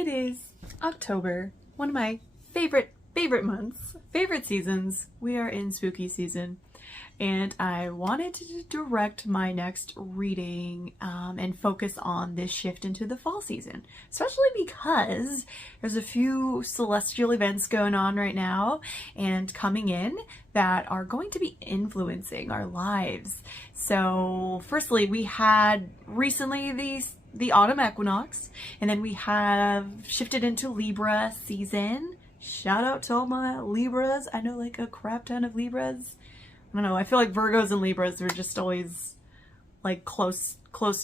It is October, one of my favorite months, favorite seasons. We are in spooky season, and I wanted to direct my next reading and focus on this shift into the fall season, especially because there's a few celestial events going on right now and coming in that are going to be influencing our lives. So firstly, we had recently the autumn equinox, and then we have shifted into Libra season. Shout out to all my Libras. I know like a crap ton of Libras. I don't know, I feel like Virgos and Libras are just always like close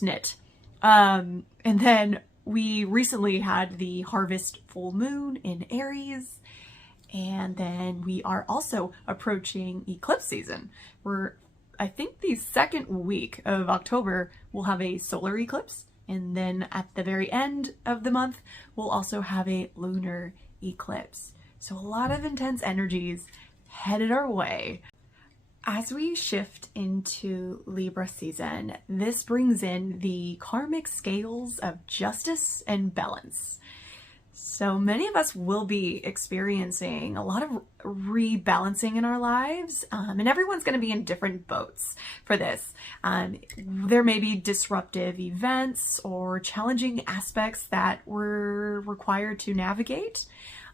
knit. And then we recently had the harvest full moon in Aries, and then we are also approaching eclipse season. I think the second week of October we'll have a solar eclipse, and then at the very end of the month we'll also have a lunar eclipse. So a lot of intense energies headed our way. As we shift into Libra season, this brings in the karmic scales of justice and balance. So many of us will be experiencing a lot of rebalancing in our lives, and everyone's going to be in different boats for this. There may be disruptive events or challenging aspects that we're required to navigate.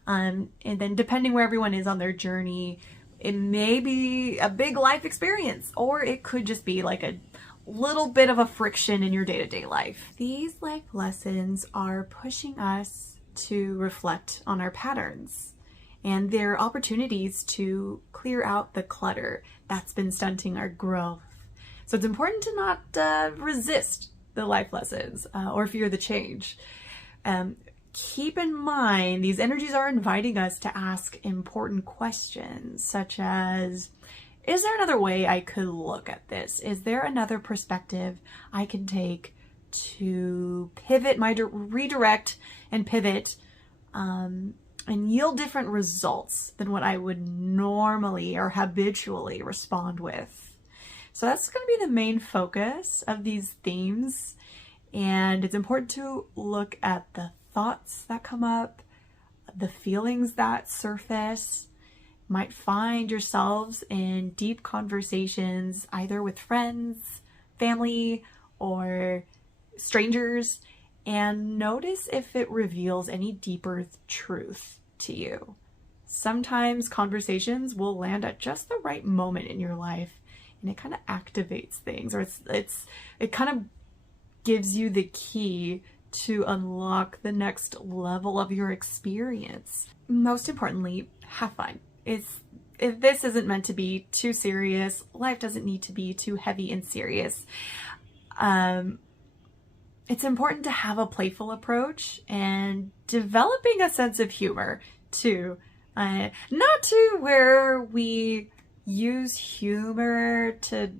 And then depending where everyone is on their journey, it may be a big life experience, or it could just be like a little bit of a friction in your day-to-day life. These life lessons are pushing us to reflect on our patterns, and they're opportunities to clear out the clutter that's been stunting our growth. So it's important to not resist the life lessons or fear the change. Keep in mind, these energies are inviting us to ask important questions, such as, is there another way I could look at this? Is there another perspective I can take to pivot, redirect and pivot, and yield different results than what I would normally or habitually respond with? So that's going to be the main focus of these themes. And it's important to look at the thoughts that come up, the feelings that surface. Might find yourselves in deep conversations, either with friends, family, or strangers, and notice if it reveals any deeper truth to you. Sometimes conversations will land at just the right moment in your life, and it kind of activates things, or it kind of gives you the key to unlock the next level of your experience. Most importantly, have fun. If this isn't meant to be too serious, life doesn't need to be too heavy and serious. It's important to have a playful approach and developing a sense of humor too. Not to where we use humor to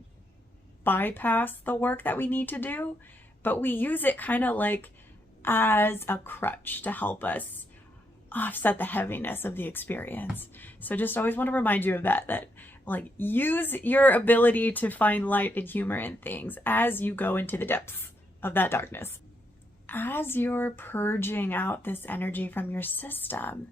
bypass the work that we need to do, but we use it kind of like as a crutch to help us offset the heaviness of the experience. So just always want to remind you of that like use your ability to find light and humor in things as you go into the depths of that darkness. As you're purging out this energy from your system's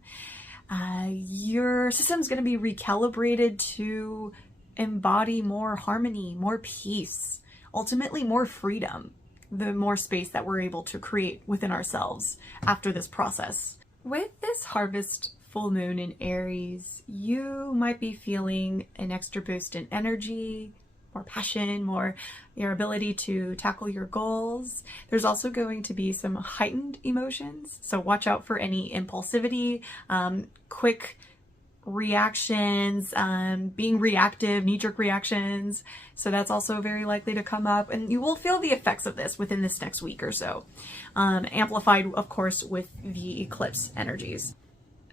going to be recalibrated to embody more harmony, more peace, ultimately more freedom, the more space that we're able to create within ourselves after this process. With this harvest full moon in Aries, you might be feeling an extra boost in energy, more passion, more your ability to tackle your goals. There's also going to be some heightened emotions, so watch out for any impulsivity, quick reactions, being reactive, knee-jerk reactions. So that's also very likely to come up, and you will feel the effects of this within this next week or so, amplified of course with the eclipse energies.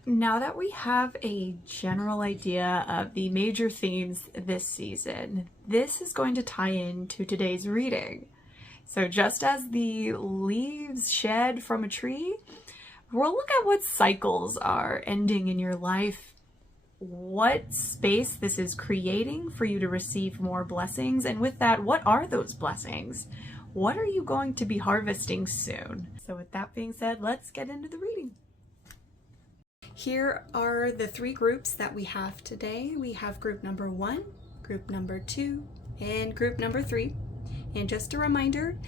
Now that we have a general idea of the major themes this season, this is going to tie into today's reading. So just as the leaves shed from a tree, we'll look at what cycles are ending in your life, what space this is creating for you to receive more blessings, and with that, what are those blessings? What are you going to be harvesting soon? So with that being said, let's get into the reading. Here are the 3 groups that we have today. We have group number 1, group number 2, and group number 3. And just a reminder,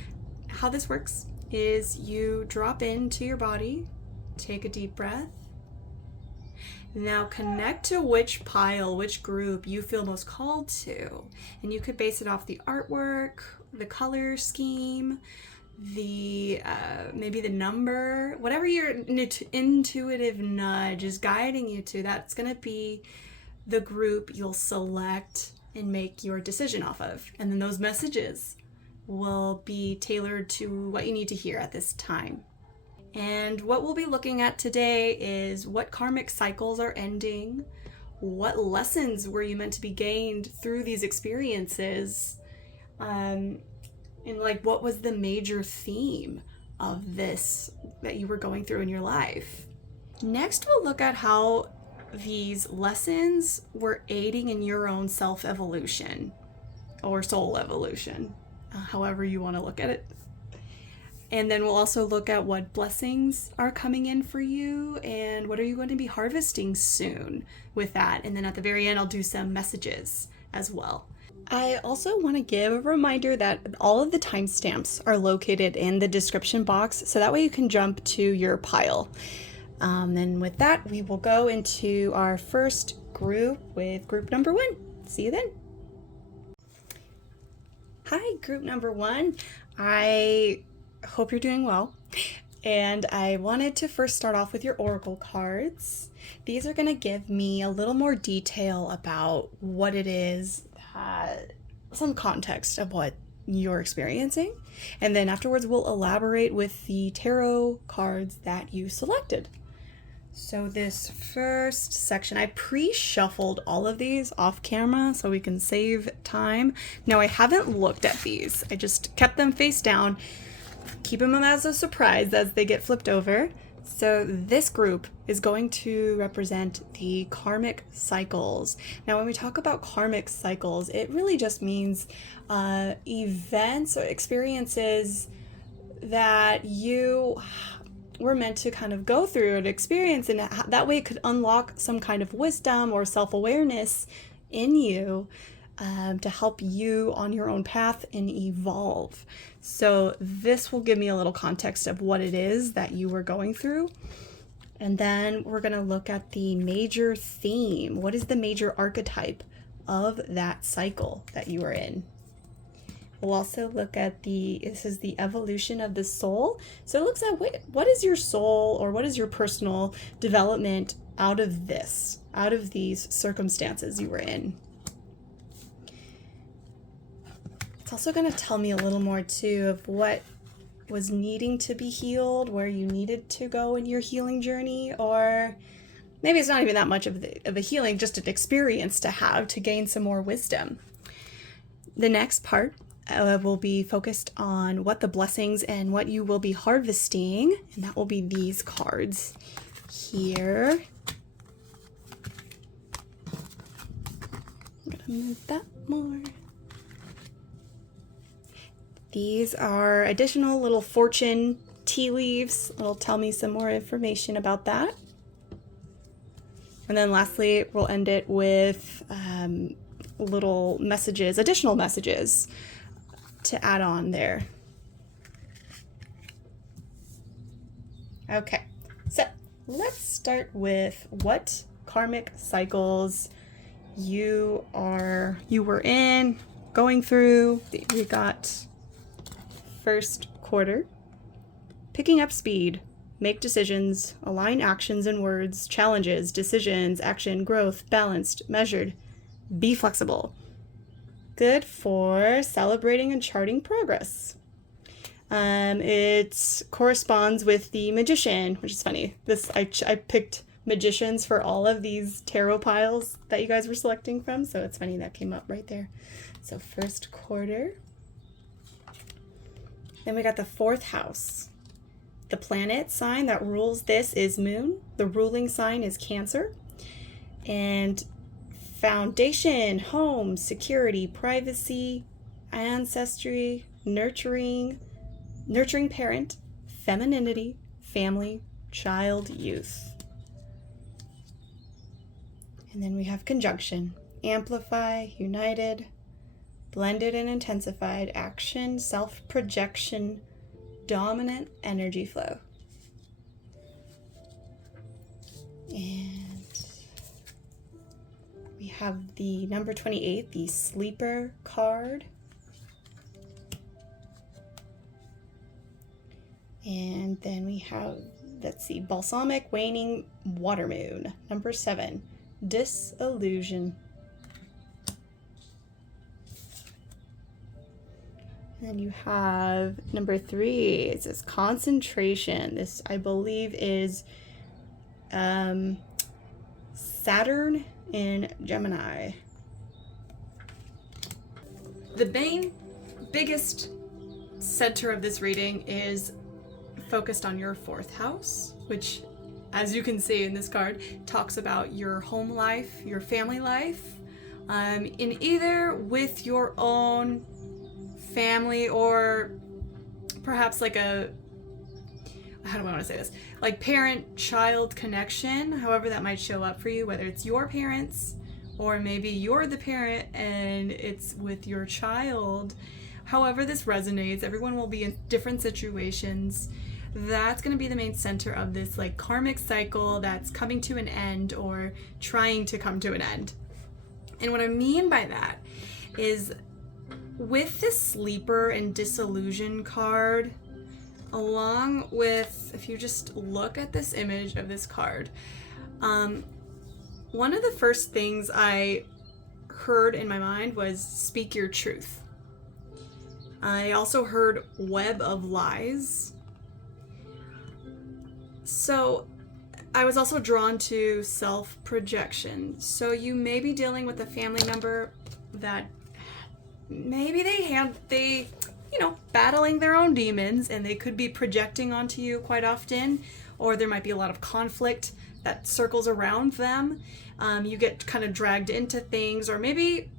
how this works is you drop into your body, take a deep breath. Now connect to which pile, which group you feel most called to. And you could base it off the artwork, the color scheme, the maybe the number, whatever your intuitive nudge is guiding you to, that's going to be the group you'll select and make your decision off of. And then those messages will be tailored to what you need to hear at this time. And what we'll be looking at today is what karmic cycles are ending, what lessons were you meant to be gained through these experiences, and like what was the major theme of this that you were going through in your life. Next, we'll look at how these lessons were aiding in your own self-evolution or soul evolution, however you want to look at it. And then we'll also look at what blessings are coming in for you and what are you going to be harvesting soon with that. And then at the very end, I'll do some messages as well. I also want to give a reminder that all of the timestamps are located in the description box, so that way you can jump to your pile. And with that, we will go into our first group with group number 1. See you then. Hi, group number 1. I hope you're doing well. And I wanted to first start off with your oracle cards. These are going to give me a little more detail about what it is, some context of what you're experiencing. And then afterwards, we'll elaborate with the tarot cards that you selected. So this first section, I pre-shuffled all of these off camera so we can save time. Now I haven't looked at these. I just kept them face down, keeping them as a surprise as they get flipped over. So this group is going to represent the karmic cycles. Now when we talk about karmic cycles, it really just means events or experiences that you were meant to kind of go through and experience, and that way it could unlock some kind of wisdom or self-awareness in you to help you on your own path and evolve. So this will give me a little context of what it is that you were going through. And then we're going to look at the major theme. What is the major archetype of that cycle that you are in? We'll also look at this is the evolution of the soul. So it looks at what is your soul or what is your personal development out of these circumstances you were in. It's also going to tell me a little more too of what was needing to be healed, where you needed to go in your healing journey, or maybe it's not even that much of a healing, just an experience to have to gain some more wisdom. The next part will be focused on what the blessings and what you will be harvesting, and that will be these cards here. I'm gonna move that more. These are additional little fortune tea leaves. It'll tell me some more information about that. And then lastly, we'll end it with little messages, additional messages to add on there. Okay, so let's start with what karmic cycles you were in, going through. We got first quarter, picking up speed, make decisions, align actions and words, challenges, decisions, action, growth, balanced, measured, be flexible. Good for celebrating and charting progress. It corresponds with the magician, which is funny. I picked magicians for all of these tarot piles that you guys were selecting from, so it's funny that came up right there. So first quarter. Then we got the 4th house. The planet sign that rules this is Moon. The ruling sign is Cancer. And foundation, home, security, privacy, ancestry, nurturing parent, femininity, family, child, youth. And then we have conjunction, amplify, united, blended and intensified, action, self-projection, dominant energy flow. And we have the number 28, the sleeper card. And then we have, let's see, balsamic waning water moon, number 7, disillusion. And then you have number 3, it says concentration. This, I believe, is Saturn in Gemini. The biggest center of this reading is focused on your 4th house, which, as you can see in this card, talks about your home life, your family life, in either with your own family or perhaps like a, how do I want to say this? Like parent-child connection, however that might show up for you, whether it's your parents or maybe you're the parent and it's with your child. However this resonates, everyone will be in different situations. That's going to be the main center of this like karmic cycle that's coming to an end or trying to come to an end. And what I mean by that is with this sleeper and disillusion card, along with, if you just look at this image of this card, one of the first things I heard in my mind was speak your truth. I also heard web of lies. So I was also drawn to self-projection. So you may be dealing with a family member that maybe they battling their own demons, and they could be projecting onto you quite often, or there might be a lot of conflict that circles around them. You get kind of dragged into things, or maybe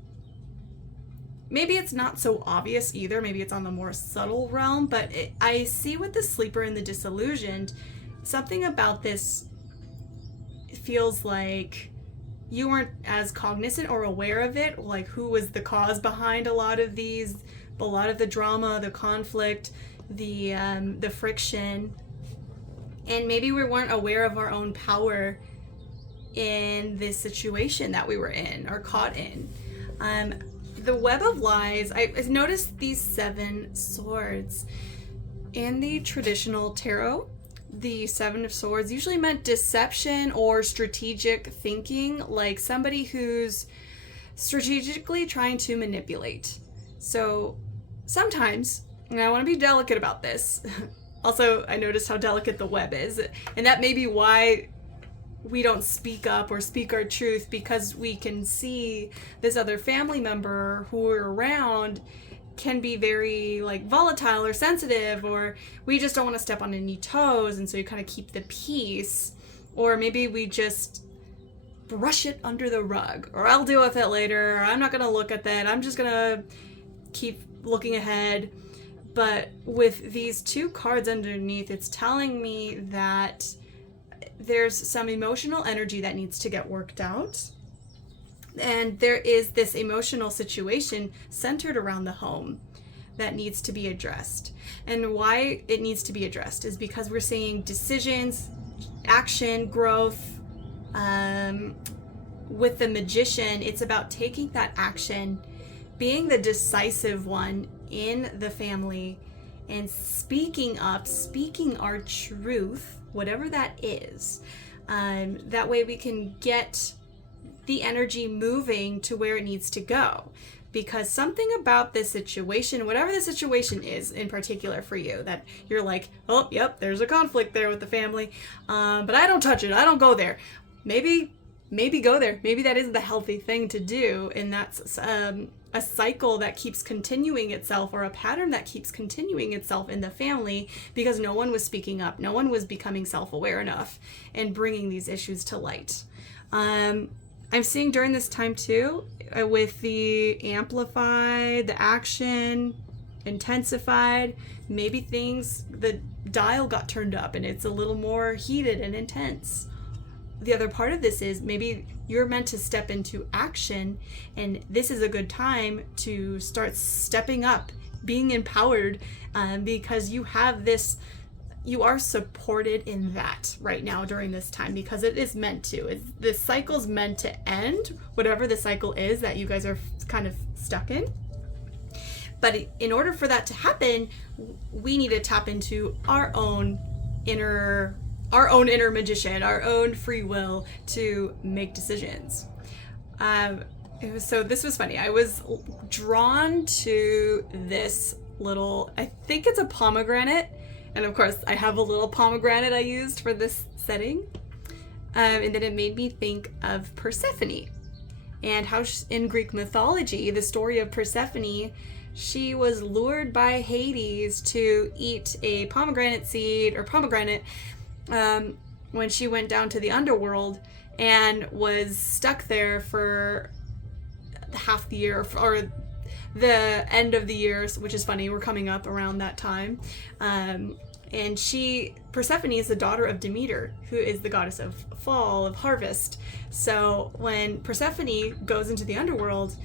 it's not so obvious either. Maybe it's on the more subtle realm, but I see with the sleeper and the disillusioned, something about this feels like you weren't as cognizant or aware of it, like who was the cause behind a lot of the drama, the conflict, the friction, and maybe we weren't aware of our own power in this situation that we were in or caught in. The web of lies, I noticed these 7 swords. In the traditional tarot, the 7 of swords usually meant deception or strategic thinking, like somebody who's strategically trying to manipulate. So sometimes, and I want to be delicate about this, also I noticed how delicate the web is, and that may be why we don't speak up or speak our truth, because we can see this other family member who we're around can be very like volatile or sensitive, or we just don't want to step on any toes, and so you kind of keep the peace, or maybe we just brush it under the rug, or I'll deal with it later, or I'm not going to look at that, I'm just going to keep looking ahead. But with these 2 cards underneath, it's telling me that there's some emotional energy that needs to get worked out. And there is this emotional situation centered around the home that needs to be addressed. And why it needs to be addressed is because we're seeing decisions, action, growth. With the Magician, it's about taking that action, being the decisive one in the family, and speaking up, speaking our truth, whatever that is. That way we can get the energy moving to where it needs to go. Because something about this situation, whatever the situation is in particular for you, that you're like, oh, yep, there's a conflict there with the family, but I don't touch it, I don't go there. Maybe go there. Maybe that is the healthy thing to do, and that's a cycle that keeps continuing itself, or a pattern that keeps continuing itself in the family because no one was speaking up, no one was becoming self-aware enough and bringing these issues to light. I'm seeing during this time too, with the amplify, the action, intensified. Maybe the dial got turned up and it's a little more heated and intense. The other part of this is maybe you're meant to step into action, and this is a good time to start stepping up, being empowered, because you have this, you are supported in that right now during this time, because it is meant to. The cycle's meant to end, whatever the cycle is that you guys are kind of stuck in. But in order for that to happen, we need to tap into our own inner magician, our own free will to make decisions. This was funny. I was drawn to this little, I think it's a pomegranate. And of course, I have a little pomegranate I used for this setting. And then it made me think of Persephone, and how in Greek mythology, the story of Persephone, she was lured by Hades to eat a pomegranate seed or pomegranate when she went down to the underworld, and was stuck there for half the year, or the end of the year, which is funny, we're coming up around that time. And Persephone is the daughter of Demeter, who is the goddess of fall, of harvest. So when Persephone goes into the underworld,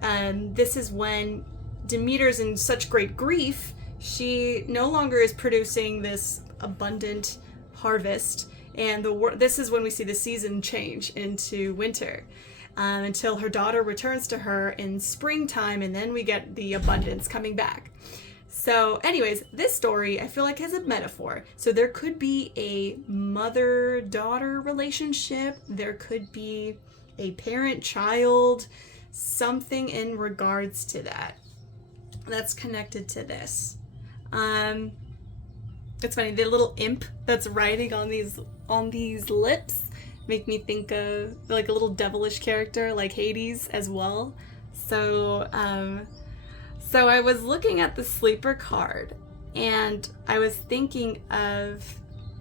this is when Demeter's in such great grief, she no longer is producing this abundant harvest, and this is when we see the season change into winter, until her daughter returns to her in springtime, and then we get the abundance coming back. So anyways, this story I feel like has a metaphor. So there could be a mother-daughter relationship, there could be a parent-child, something in regards to that that's connected to this. It's funny, the little imp that's writing on these lips make me think of like a little devilish character like Hades as well. So I was looking at the sleeper card, and I was thinking of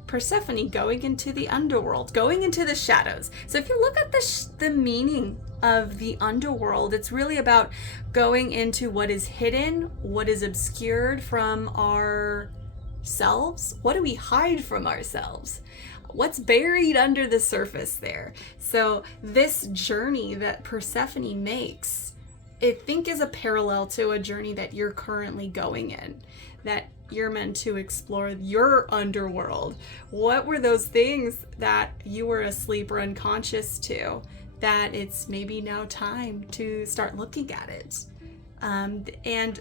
Persephone going into the underworld, going into the shadows. So if you look at the meaning of the underworld, it's really about going into what is hidden, what is obscured from ourselves. What do we hide from ourselves? What's buried under the surface there? So this journey that Persephone makes, I think, is a parallel to a journey that you're currently going in, that you're meant to explore your underworld. What were those things that you were asleep or unconscious to, that it's maybe now time to start looking at it? And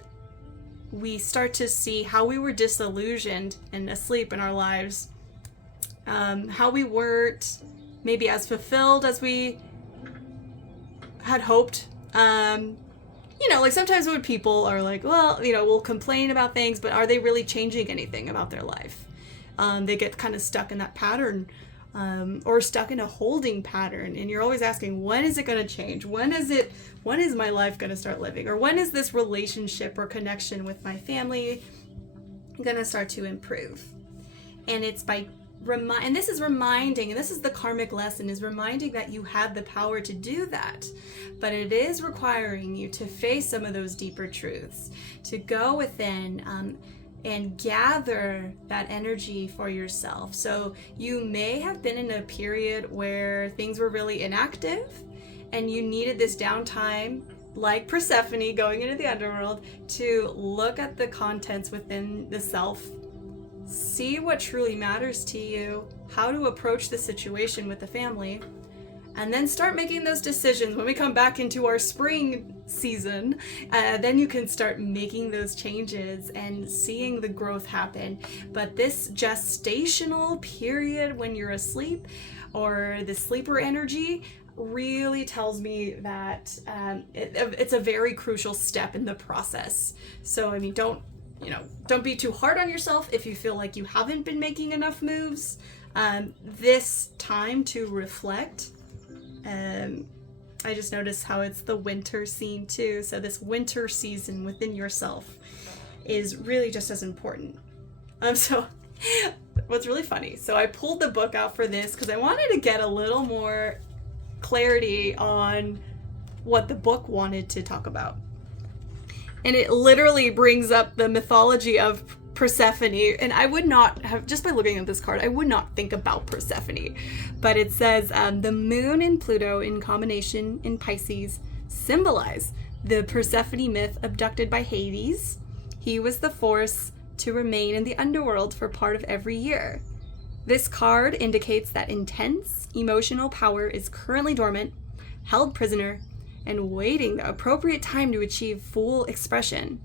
we start to see how we were disillusioned and asleep in our lives, how we weren't maybe as fulfilled as we had hoped. Like sometimes when people are like, well, we'll complain about things, but are they really changing anything about their life? They get kind of stuck in that pattern, or stuck in a holding pattern, and you're always asking, when is it going to change? When is my life going to start living? Or when is this relationship or connection with my family going to start to improve? And it's by and this is reminding, and this is the karmic lesson, is reminding that you have the power to do that, but it is requiring you to face some of those deeper truths, to go within and gather that energy for yourself. So you may have been in a period where things were really inactive and you needed this downtime, like Persephone going into the underworld, to look at the contents within the self, see what truly matters to you, how to approach the situation with the family, and then start making those decisions. When we come back into our spring season, then you can start making those changes and seeing the growth happen. But this gestational period when you're asleep, or the sleeper energy, really tells me that it's a very crucial step in the process. So don't be too hard on yourself if you feel like you haven't been making enough moves. This time to reflect. I just noticed how it's the winter scene too. So this winter season within yourself is really just as important. So what's really funny, so I pulled the book out for this because I wanted to get a little more clarity on what the book wanted to talk about. And it literally brings up the mythology of Persephone. And I would not have, just by looking at this card, I would not think about Persephone. But it says the moon and Pluto in combination in Pisces symbolize the Persephone myth abducted by Hades. He was the force to remain in the underworld for part of every year. This card indicates that intense emotional power is currently dormant, held prisoner, and waiting the appropriate time to achieve full expression.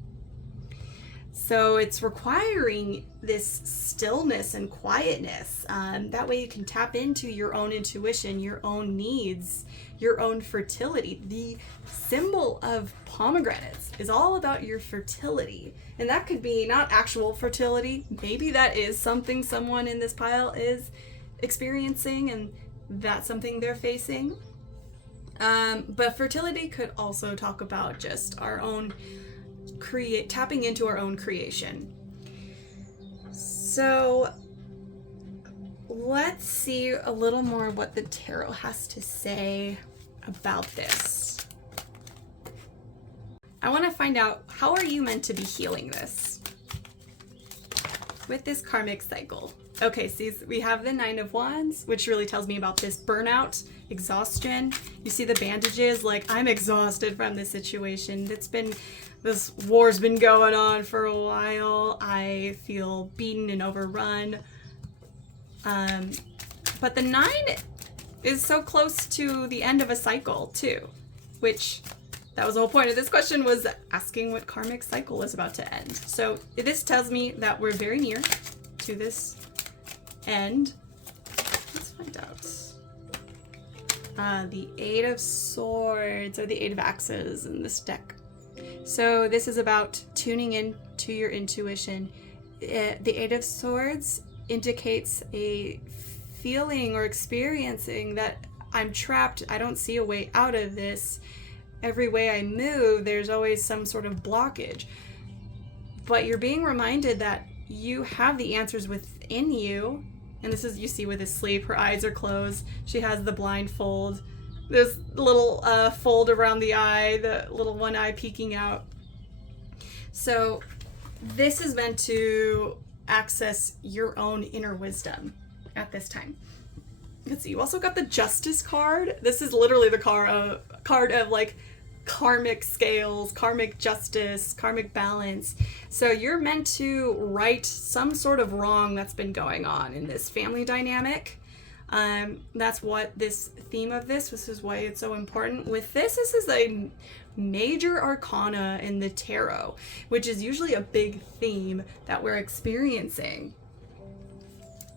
So it's requiring this stillness and quietness. That way you can tap into your own intuition, your own needs, your own fertility. The symbol of pomegranates is all about your fertility. And that could be not actual fertility. Maybe that is something someone in this pile is experiencing and that's something they're facing. But fertility could also talk about just our own tapping into our own creation. So let's see a little more what the tarot has to say about this. I want to find out, how are you meant to be healing this with this karmic cycle? Okay, see, we have the Nine of Wands, which really tells me about this burnout, exhaustion. You see the bandages, like, I'm exhausted from this situation. This war's been going on for a while. I feel beaten and overrun. But the 9 is so close to the end of a cycle too, which that was the whole point of this question, was asking what karmic cycle is about to end. So this tells me that we're very near to this end. Let's find out. The Eight of Swords, or the Eight of Axes in this deck. So this is about tuning in to your intuition. The Eight of Swords indicates a feeling or experiencing that I'm trapped. I don't see a way out of this. Every way I move, there's always some sort of blockage. But you're being reminded that you have the answers within you. And this is, you see with his sleep, her eyes are closed. She has the blindfold. There's a little fold around the eye, the little one eye peeking out. So this is meant to access your own inner wisdom at this time. Let's see, you also got the Justice card. This is literally the card of like karmic scales, karmic justice, karmic balance. So you're meant to right some sort of wrong that's been going on in this family dynamic. That's what this theme of this is why it's so important. With this is a major arcana in the tarot, which is usually a big theme that we're experiencing.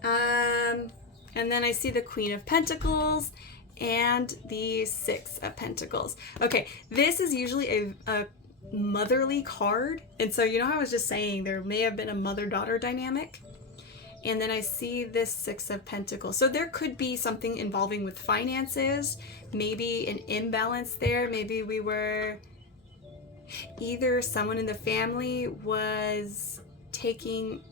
And then I see the Queen of Pentacles and the Six of Pentacles. Okay, this is usually a motherly card. And so, you know how I was just saying there may have been a mother-daughter dynamic? And then I see this Six of Pentacles. So there could be something involving with finances, maybe an imbalance there. Maybe we were, either someone in the family was taking,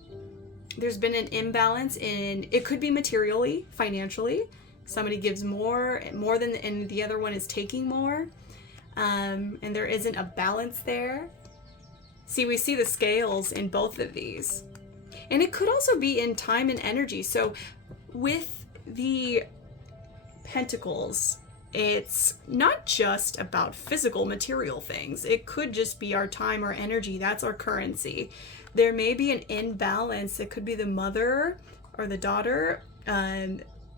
there's been an imbalance in, it could be materially, financially. Somebody gives more than, and the other one is taking more. And there isn't a balance there. See, we see the scales in both of these. And it could also be in time and energy. So with the Pentacles, it's not just about physical material things. It could just be our time or energy. That's our currency. There may be an imbalance. It could be the mother or the daughter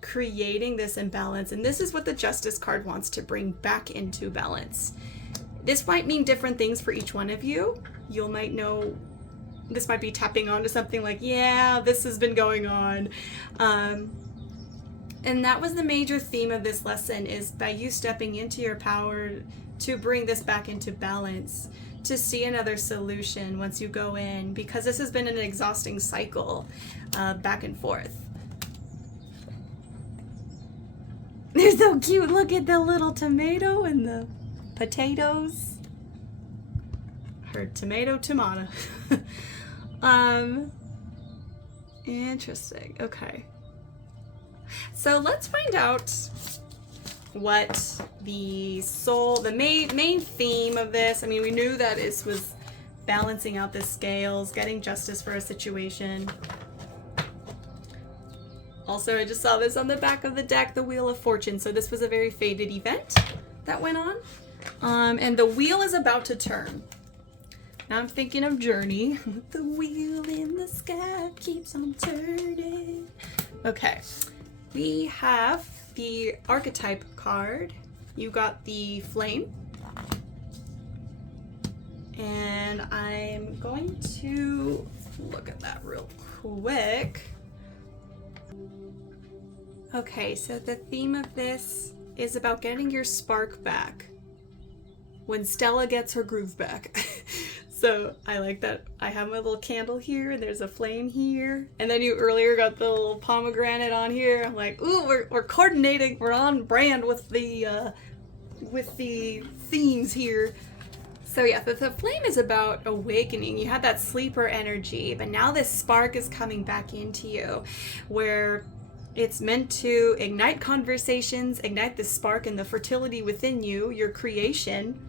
creating this imbalance. And this is what the Justice card wants to bring back into balance. This might mean different things for each one of you. You might know, this might be tapping onto something like, yeah, this has been going on. And that was the major theme of this lesson, is by you stepping into your power to bring this back into balance, to see another solution once you go in, because this has been an exhausting cycle back and forth. They're so cute. Look at the little tomato and the potatoes. Her tomato. Interesting. Okay. So let's find out what the main theme of this. I mean, we knew that this was balancing out the scales, getting justice for a situation. Also, I just saw this on the back of the deck, the Wheel of Fortune. So this was a very fated event that went on. And the wheel is about to turn. Now I'm thinking of Journey. The wheel in the sky keeps on turning. Okay, we have the Archetype card. You got the Flame. And I'm going to look at that real quick. Okay, so the theme of this is about getting your spark back when Stella gets her groove back. So I like that I have my little candle here and there's a flame here. And then you earlier got the little pomegranate on here. I'm like, ooh, we're coordinating. We're on brand with the themes here. So yeah, the flame is about awakening. You had that sleeper energy, but now this spark is coming back into you where it's meant to ignite conversations, ignite the spark and the fertility within you, your creation.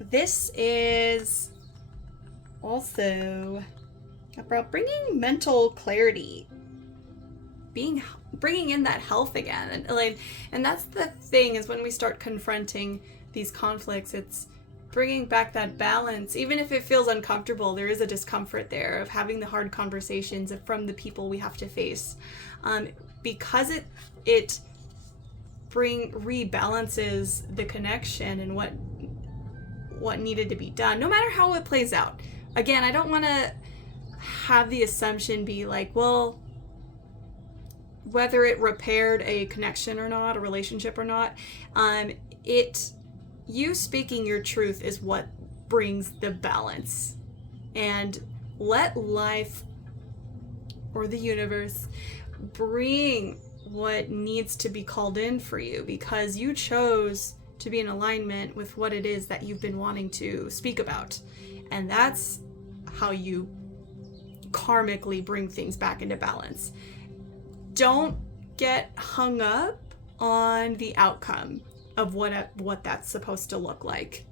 This is also about bringing mental clarity, bringing in that health again. And that's the thing, is when we start confronting these conflicts, it's bringing back that balance. Even if it feels uncomfortable, there is a discomfort there of having the hard conversations from the people we have to face, because it rebalances the connection and what needed to be done, no matter how it plays out. Again, I don't want to have the assumption be like, well, whether it repaired a connection or not, a relationship or not, you speaking your truth is what brings the balance. And let life or the universe bring what needs to be called in for you, because you chose to be in alignment with what it is that you've been wanting to speak about. And that's how you karmically bring things back into balance. Don't get hung up on the outcome of what that's supposed to look like.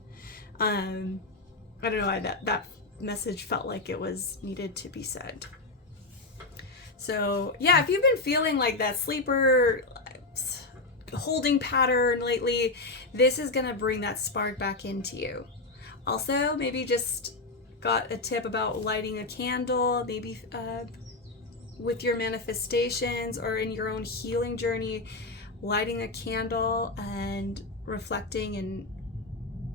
I don't know why that message felt like it was needed to be said. So yeah, if you've been feeling like that sleeper holding pattern lately, this is gonna bring that spark back into you. Also, maybe just got a tip about lighting a candle, maybe with your manifestations or in your own healing journey, lighting a candle and reflecting and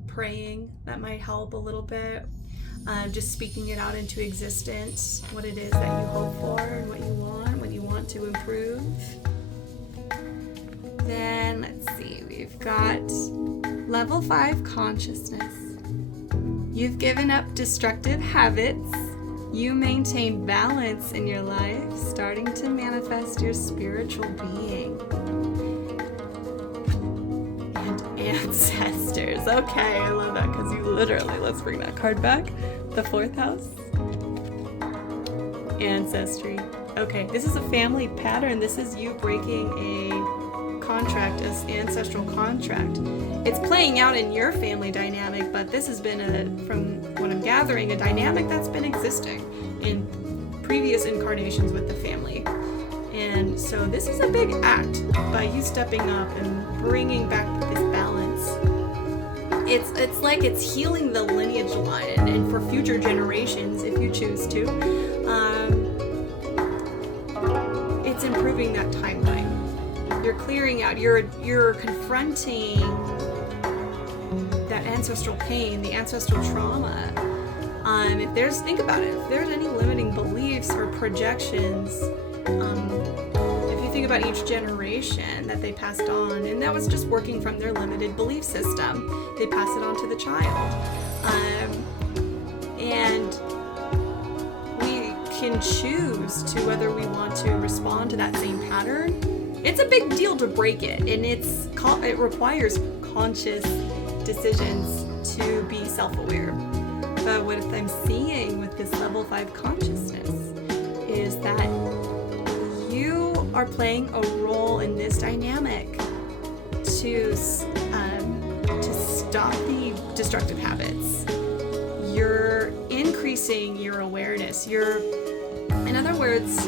praying, that might help a little bit. Just speaking it out into existence, what it is that you hope for and what you want to improve. Then let's see, we've got level 5 consciousness. You've given up destructive habits. You maintain balance in your life, starting to manifest your spiritual being. And ancestors. Okay, I love that, because you literally, let's bring that card back. The 4th house. Ancestry. Okay, this is a family pattern. This is you breaking a contract, as ancestral contract. It's playing out in your family dynamic, but this has been from what I'm gathering, a dynamic that's been existing in previous incarnations with the family. And so this is a big act by you stepping up and bringing back this balance. It's like it's healing the lineage line, and for future generations, if you choose to, it's improving that timeline. You're clearing out, you're confronting that ancestral pain, the ancestral trauma. Think about it, if there's any limiting beliefs or projections, if you think about each generation that they passed on, and that was just working from their limited belief system, they pass it on to the child. And we can choose to whether we want to respond to that same pattern. It's a big deal to break it, and it requires conscious decisions to be self-aware. But what I'm seeing with this level 5 consciousness is that you are playing a role in this dynamic to stop the destructive habits. You're increasing your awareness. In other words,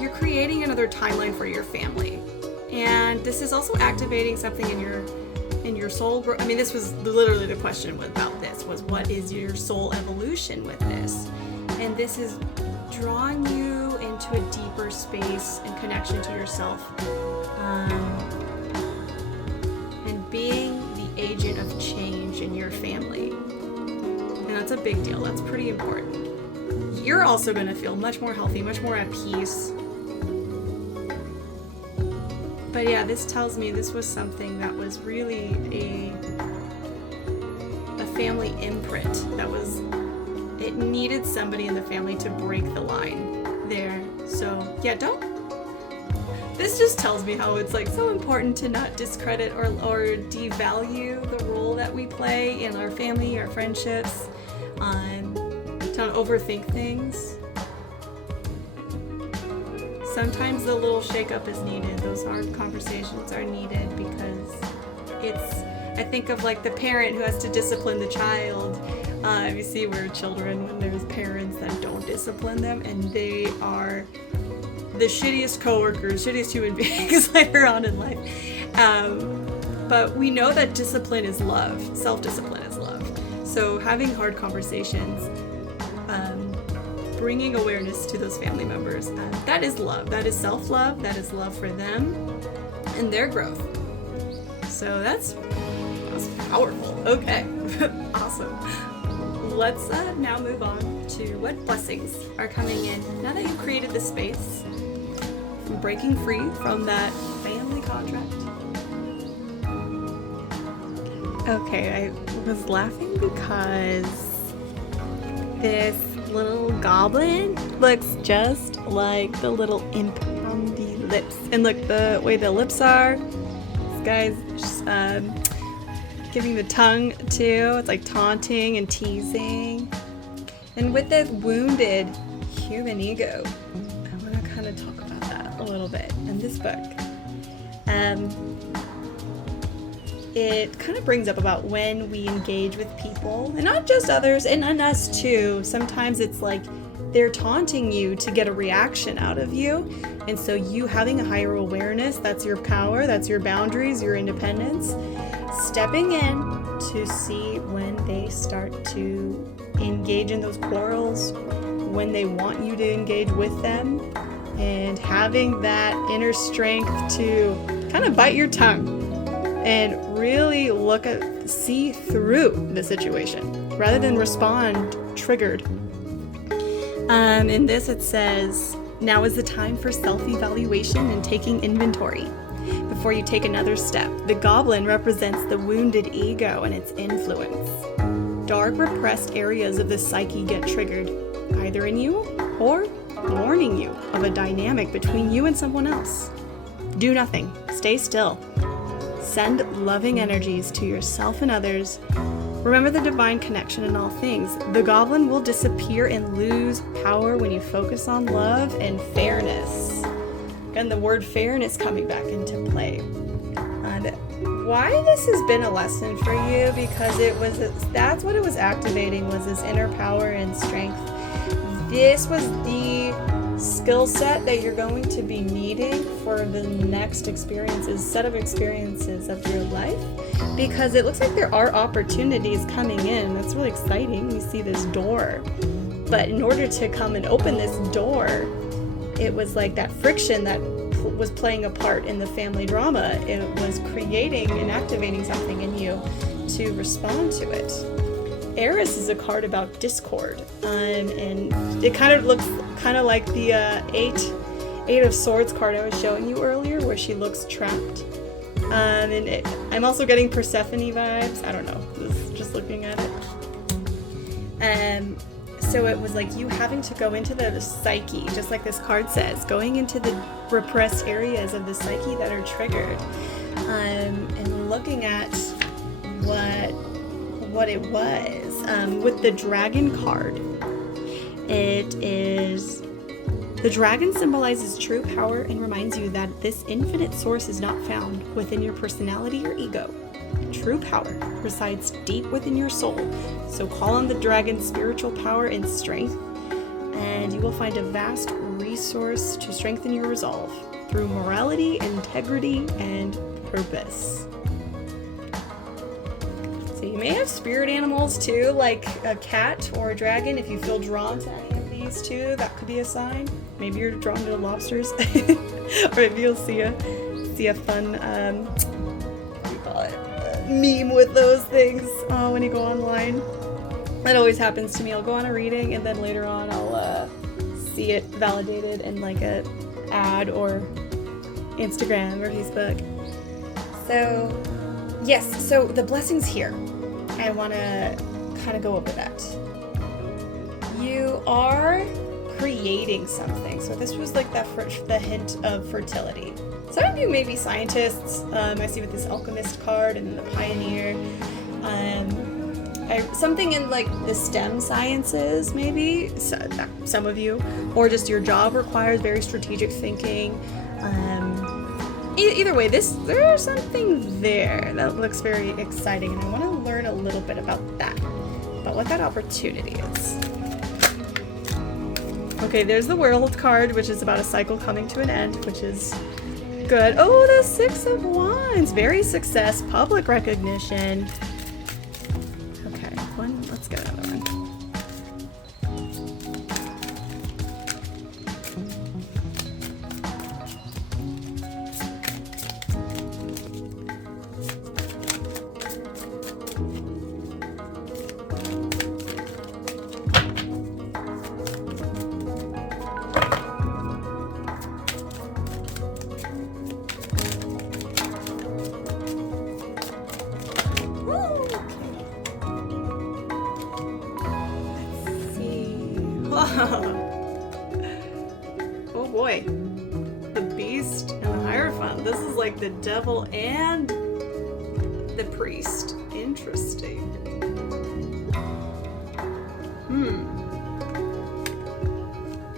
you're creating another timeline for your family. And this is also activating something in your soul. I mean, this was literally the question about this, was what is your soul evolution with this? And this is drawing you into a deeper space and connection to yourself, and being the agent of change in your family. And that's a big deal. That's pretty important. You're also going to feel much more healthy, much more at peace. But yeah, this tells me this was something that was really a family imprint. It needed somebody in the family to break the line there. So yeah, this just tells me how it's like so important to not discredit or devalue the role that we play in our family, our friendships, to not overthink things. Sometimes the little shake-up is needed. Those hard conversations are needed because I think of like the parent who has to discipline the child. You see where children, when there's parents that don't discipline them, and they are the shittiest coworkers, shittiest human beings later on in life. But we know that discipline is love. Self-discipline is love. So having hard conversations, bringing awareness to those family members, that is love. That is self-love. That is love for them and their growth. So that's powerful. Okay, awesome. Let's now move on to what blessings are coming in now that you've created the space, from breaking free from that family contract. Okay, I was laughing because this little goblin looks just like the little imp on the lips. And look, the way the lips are, this guy's giving the tongue too. It's like taunting and teasing. And with this wounded human ego, I want to kind of talk about that a little bit in this book. It kind of brings up about when we engage with people, and not just others, and us too. Sometimes it's like they're taunting you to get a reaction out of you. And so you having a higher awareness, that's your power, that's your boundaries, your independence. Stepping in to see when they start to engage in those quarrels, when they want you to engage with them, and having that inner strength to kind of bite your tongue and really see through the situation rather than respond triggered. In this it says, now is the time for self-evaluation and taking inventory before you take another step. The goblin represents the wounded ego and its influence. Dark repressed areas of the psyche get triggered, either in you or warning you of a dynamic between you and someone else. Do nothing. Stay still. Send loving energies to yourself and others. Remember the divine connection in all things. The goblin will disappear and lose power when you focus on love and fairness. And the word fairness coming back into play. And why this has been a lesson for you, because that's what it was activating, was this inner power and strength. This was the skill set that you're going to be needing for the next set of experiences of your life, because it looks like there are opportunities coming in. That's really exciting. We see this door, but in order to come and open this door, it was like that friction that was playing a part in the family drama. It was creating and activating something in you to respond to it. Eris is a card about discord, and it kind of looks like the Eight of Swords card I was showing you earlier, where she looks trapped. I'm also getting Persephone vibes. I don't know, just looking at it. So it was like you having to go into the psyche, just like this card says, going into the repressed areas of the psyche that are triggered, and looking at what it was. With the dragon card, the dragon symbolizes true power and reminds you that this infinite source is not found within your personality or ego. true power resides deep within your soul, so call on the dragon's spiritual power and strength, and you will find a vast resource to strengthen your resolve through morality, integrity, and purpose. So you may have spirit animals too, like a cat or a dragon. If you feel drawn to any of these two, that could be a sign. Maybe you're drawn to lobsters, or maybe you'll see a fun what do you call it, meme with those things when you go online. That always happens to me. I'll go on a reading and then later on I'll see it validated in like a ad or Instagram or Facebook. So yes, so the blessings here, I want to kind of go over that. You are creating something. So this was like the hint of fertility. Some of you may be scientists. I see with this alchemist card and the pioneer. Something in like the STEM sciences, maybe, some of you, or just your job requires very strategic thinking. Either way, there's something there that looks very exciting, and I want to learn a little bit about what that opportunity is. Okay, there's the World card, which is about a cycle coming to an end, which is good. Oh, the Six of Wands, very success, public recognition. Okay, let's get another one. Oh boy, the Beast and the Hierophant. This is like the Devil and the Priest. Interesting.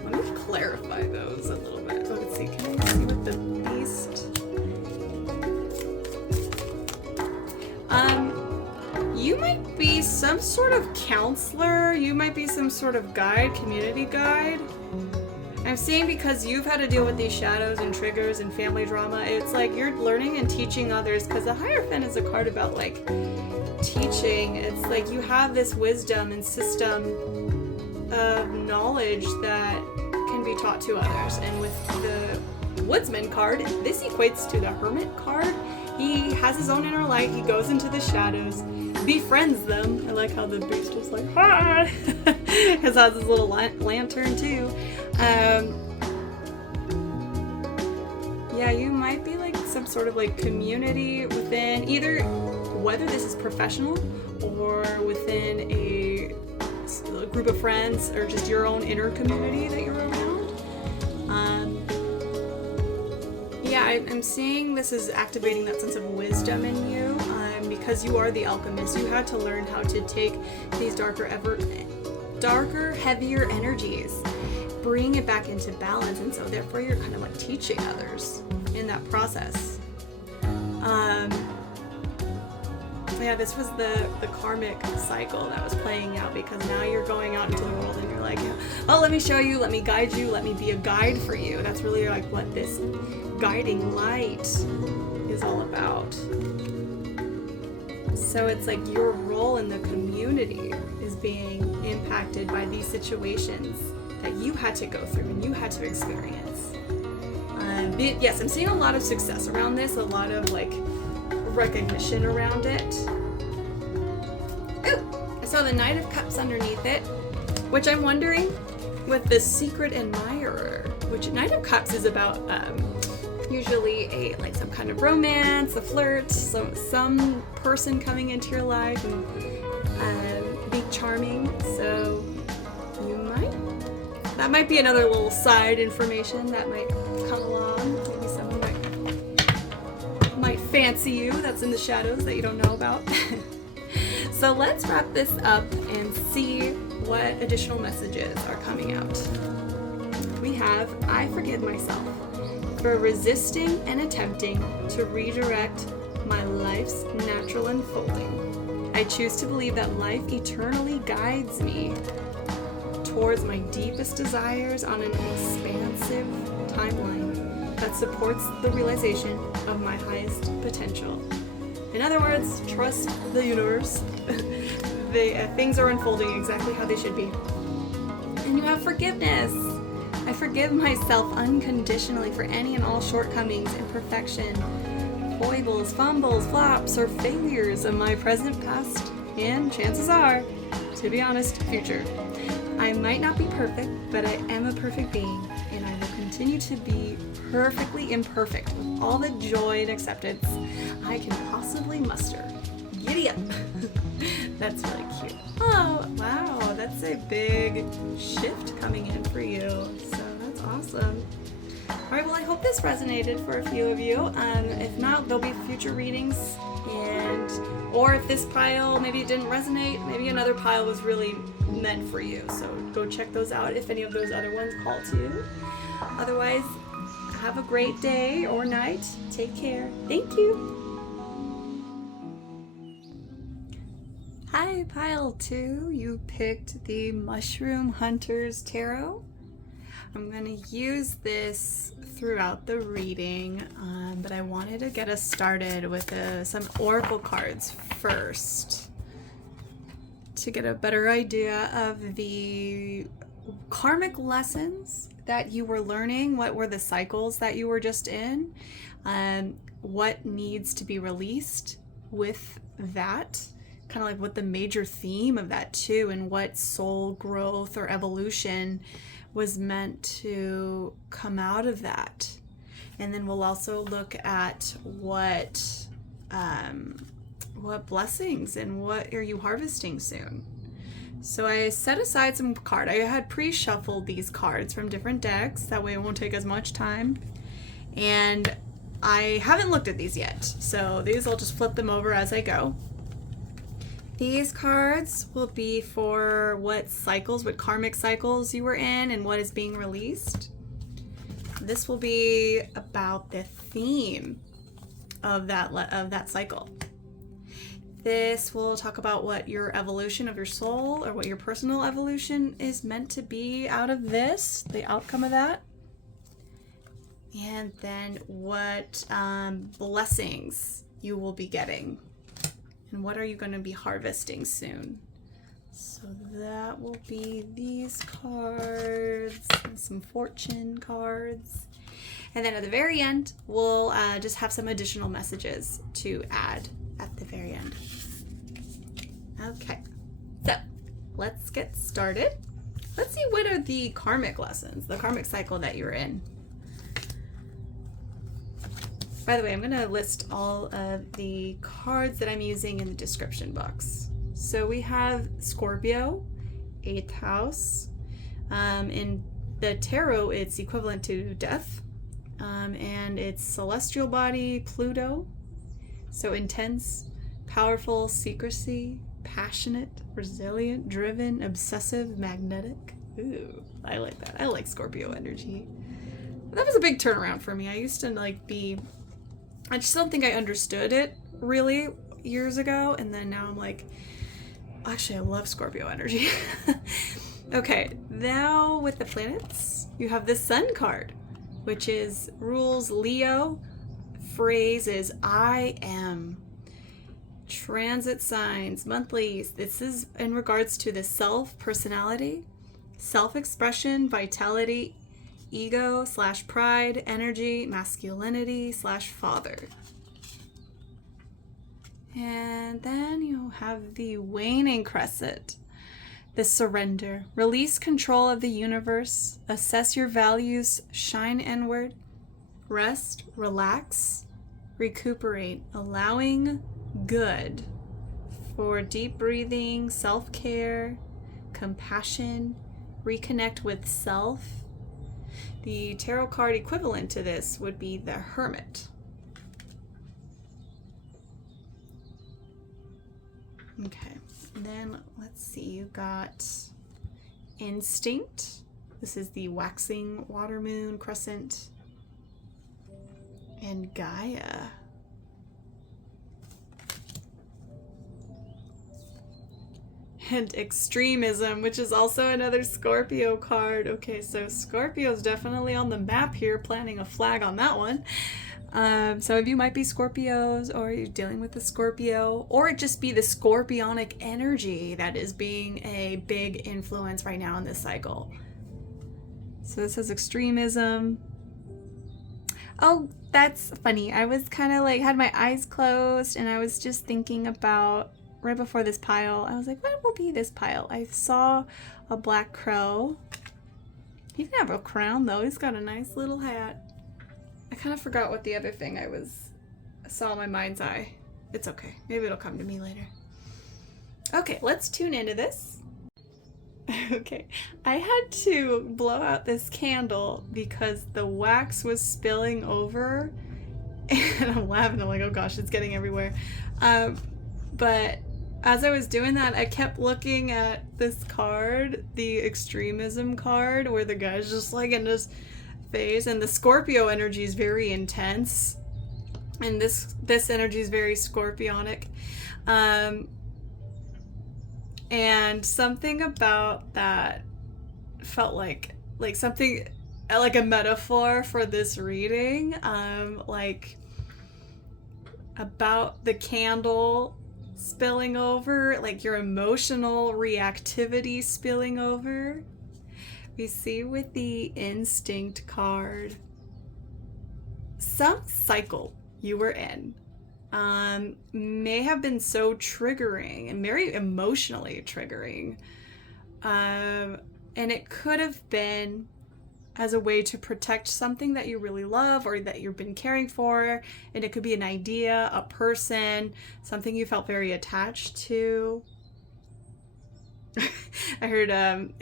Let me clarify those a little bit. So let's see, can I see what the Beast? You might be some sort of counselor, you might be some sort of guide, community guide. I'm saying because you've had to deal with these shadows and triggers and family drama, it's like you're learning and teaching others, because the Hierophant is a card about like teaching. It's like you have this wisdom and system of knowledge that can be taught to others. And with the Woodsman card, this equates to the Hermit card. He has his own inner light, he goes into the shadows, befriends them. I like how the Beast was like, hi! Because has his little lantern too. Yeah, you might be like some sort of like community within either, whether this is professional or within a group of friends or just your own inner community that you're around. Yeah, I'm seeing this is activating that sense of wisdom in you, because you are the alchemist. You had to learn how to take these darker, heavier energies, bring it back into balance, and so therefore you're kind of like teaching others in that process. Yeah, this was the karmic cycle that was playing out, because now you're going out into the world and you're like, oh, let me show you, let me guide you, let me be a guide for you. That's really like what this guiding light is all about. So it's like your role in the community is being impacted by these situations that you had to go through and you had to experience. Yes, I'm seeing a lot of success around this, a lot of like recognition around it. Ooh, I saw the Knight of Cups underneath it, which I'm wondering with the Secret Admirer, which Knight of Cups is about usually some kind of romance, a flirt, some person coming into your life and be charming. So that might be another little side information that might come along. Maybe someone might fancy you that's in the shadows that you don't know about. So let's wrap this up and see what additional messages are coming out. We have, I forgive myself for resisting and attempting to redirect my life's natural unfolding. I choose to believe that life eternally guides me towards my deepest desires on an expansive timeline that supports the realization of my highest potential. In other words, trust the universe. Things are unfolding exactly how they should be. And you have forgiveness. I forgive myself unconditionally for any and all shortcomings, imperfection, foibles, fumbles, flops, or failures of my present, past, and chances are, to be honest, future. I might not be perfect, but I am a perfect being, and I will continue to be perfectly imperfect with all the joy and acceptance I can possibly muster. Giddy up! That's really cute. Oh, wow, that's a big shift coming in for you, so that's awesome. Alright, well, I hope this resonated for a few of you. If not, there'll be future readings, or if this pile maybe didn't resonate, maybe another pile was really meant for you, so go check those out if any of those other ones call to you. Otherwise, have a great day or night. Take care. Thank you. Hi, pile 2. You picked the Mushroom Hunter's Tarot. I'm going to use this throughout the reading, but I wanted to get us started with some oracle cards first to get a better idea of the karmic lessons that you were learning. What were the cycles that you were just in? What needs to be released with that? Kind of like what the major theme of that too, and what soul growth or evolution was meant to come out of that. And then we'll also look at what blessings and what are you harvesting soon. So I set aside some cards. I had pre-shuffled these cards from different decks. That way it won't take as much time. And I haven't looked at these yet. So these I'll just flip them over as I go. These cards will be for what cycles, what karmic cycles you were in and what is being released. This will be about the theme of that cycle. This will talk about what your evolution of your soul or what your personal evolution is meant to be out of this, the outcome of that. And then what blessings you will be getting. And what are you going to be harvesting soon? So that will be these cards and some fortune cards. And then at the very end, we'll just have some additional messages to add at the very end. Okay, so let's get started. Let's see, what are the karmic lessons, the karmic cycle that you're in. By the way, I'm going to list all of the cards that I'm using in the description box. So we have Scorpio, 8th house. In the tarot, it's equivalent to death. And it's celestial body, Pluto. So intense, powerful, secrecy, passionate, resilient, driven, obsessive, magnetic. Ooh, I like that. I like Scorpio energy. That was a big turnaround for me. I used to I just don't think I understood it really years ago, and then now I'm like, actually I love Scorpio energy. Okay, now with the planets, you have the Sun card, which rules Leo. Phrase is I am. Transit signs, monthlies. This is in regards to the self, personality, self-expression, vitality, ego / pride, energy, masculinity / father. And then you have the waning crescent, the surrender. Release control of the universe, assess your values, shine inward, rest, relax, recuperate, allowing good for deep breathing, self-care, compassion, reconnect with self. The tarot card equivalent to this would be the Hermit. Okay, and then let's see, you got Instinct. This is the waxing water moon crescent. And Gaia. And extremism, which is also another Scorpio card. Okay, so Scorpio's definitely on the map here, planting a flag on that one. Some of you might be Scorpios, or you're dealing with a Scorpio, or it just be the scorpionic energy that is being a big influence right now in this cycle. So this says extremism. Oh, that's funny. I was kind of like, had my eyes closed, and I was just thinking about, right before this pile, I was like, what will be this pile? I saw a black crow. He can have a crown, though. He's got a nice little hat. I kind of forgot what the other thing I saw in my mind's eye. It's okay. Maybe it'll come to me later. Okay, let's tune into this. Okay, I had to blow out this candle because the wax was spilling over, and I'm laughing. I'm like, oh gosh, it's getting everywhere. But as I was doing that, I kept looking at this card, the extremism card, where the guy's just like in this phase, and the Scorpio energy is very intense, and this energy is very scorpionic. And something about that felt like something like a metaphor for this reading, like about the candle spilling over, like your emotional reactivity spilling over. We see with the instinct card, some cycle you were in may have been so triggering and very emotionally triggering. And it could have been as a way to protect something that you really love or that you've been caring for. And it could be an idea, a person, something you felt very attached to. I heard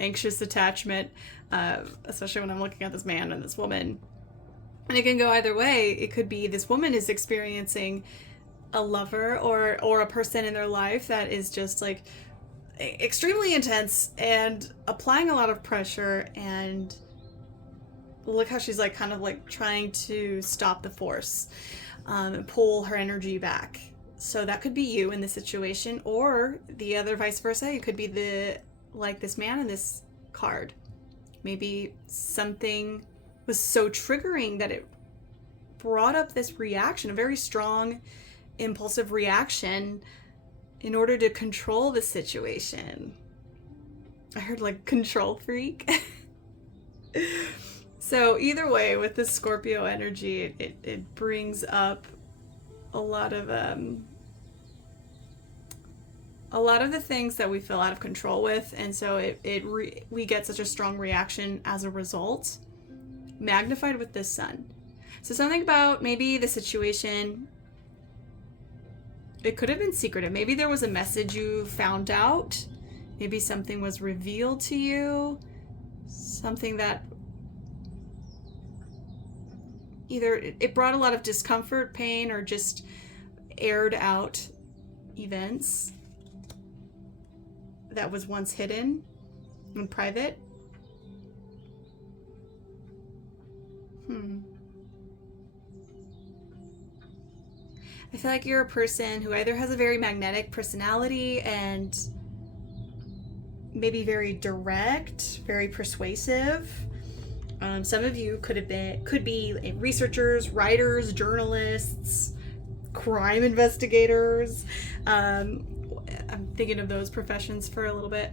anxious attachment, especially when I'm looking at this man and this woman. And it can go either way. It could be this woman is experiencing a lover or a person in their life that is just like extremely intense and applying a lot of pressure, and look how she's like kind of like trying to stop the force and pull her energy back. So that could be you in this situation, or the other vice versa. It could be this man in this card. Maybe something was so triggering that it brought up this reaction, a very strong impulsive reaction in order to control the situation. I heard like control freak. So either way, with this Scorpio energy, it brings up a lot of the things that we feel out of control with, and so we get such a strong reaction as a result, magnified with this sun. So something about maybe the situation, it could have been secretive. Maybe there was a message you found out. Maybe something was revealed to you. Something that either it brought a lot of discomfort, pain, or just aired out events that was once hidden and private. I feel like you're a person who either has a very magnetic personality and maybe very direct, very persuasive. Some of you could be researchers, writers, journalists, crime investigators. I'm thinking of those professions for a little bit.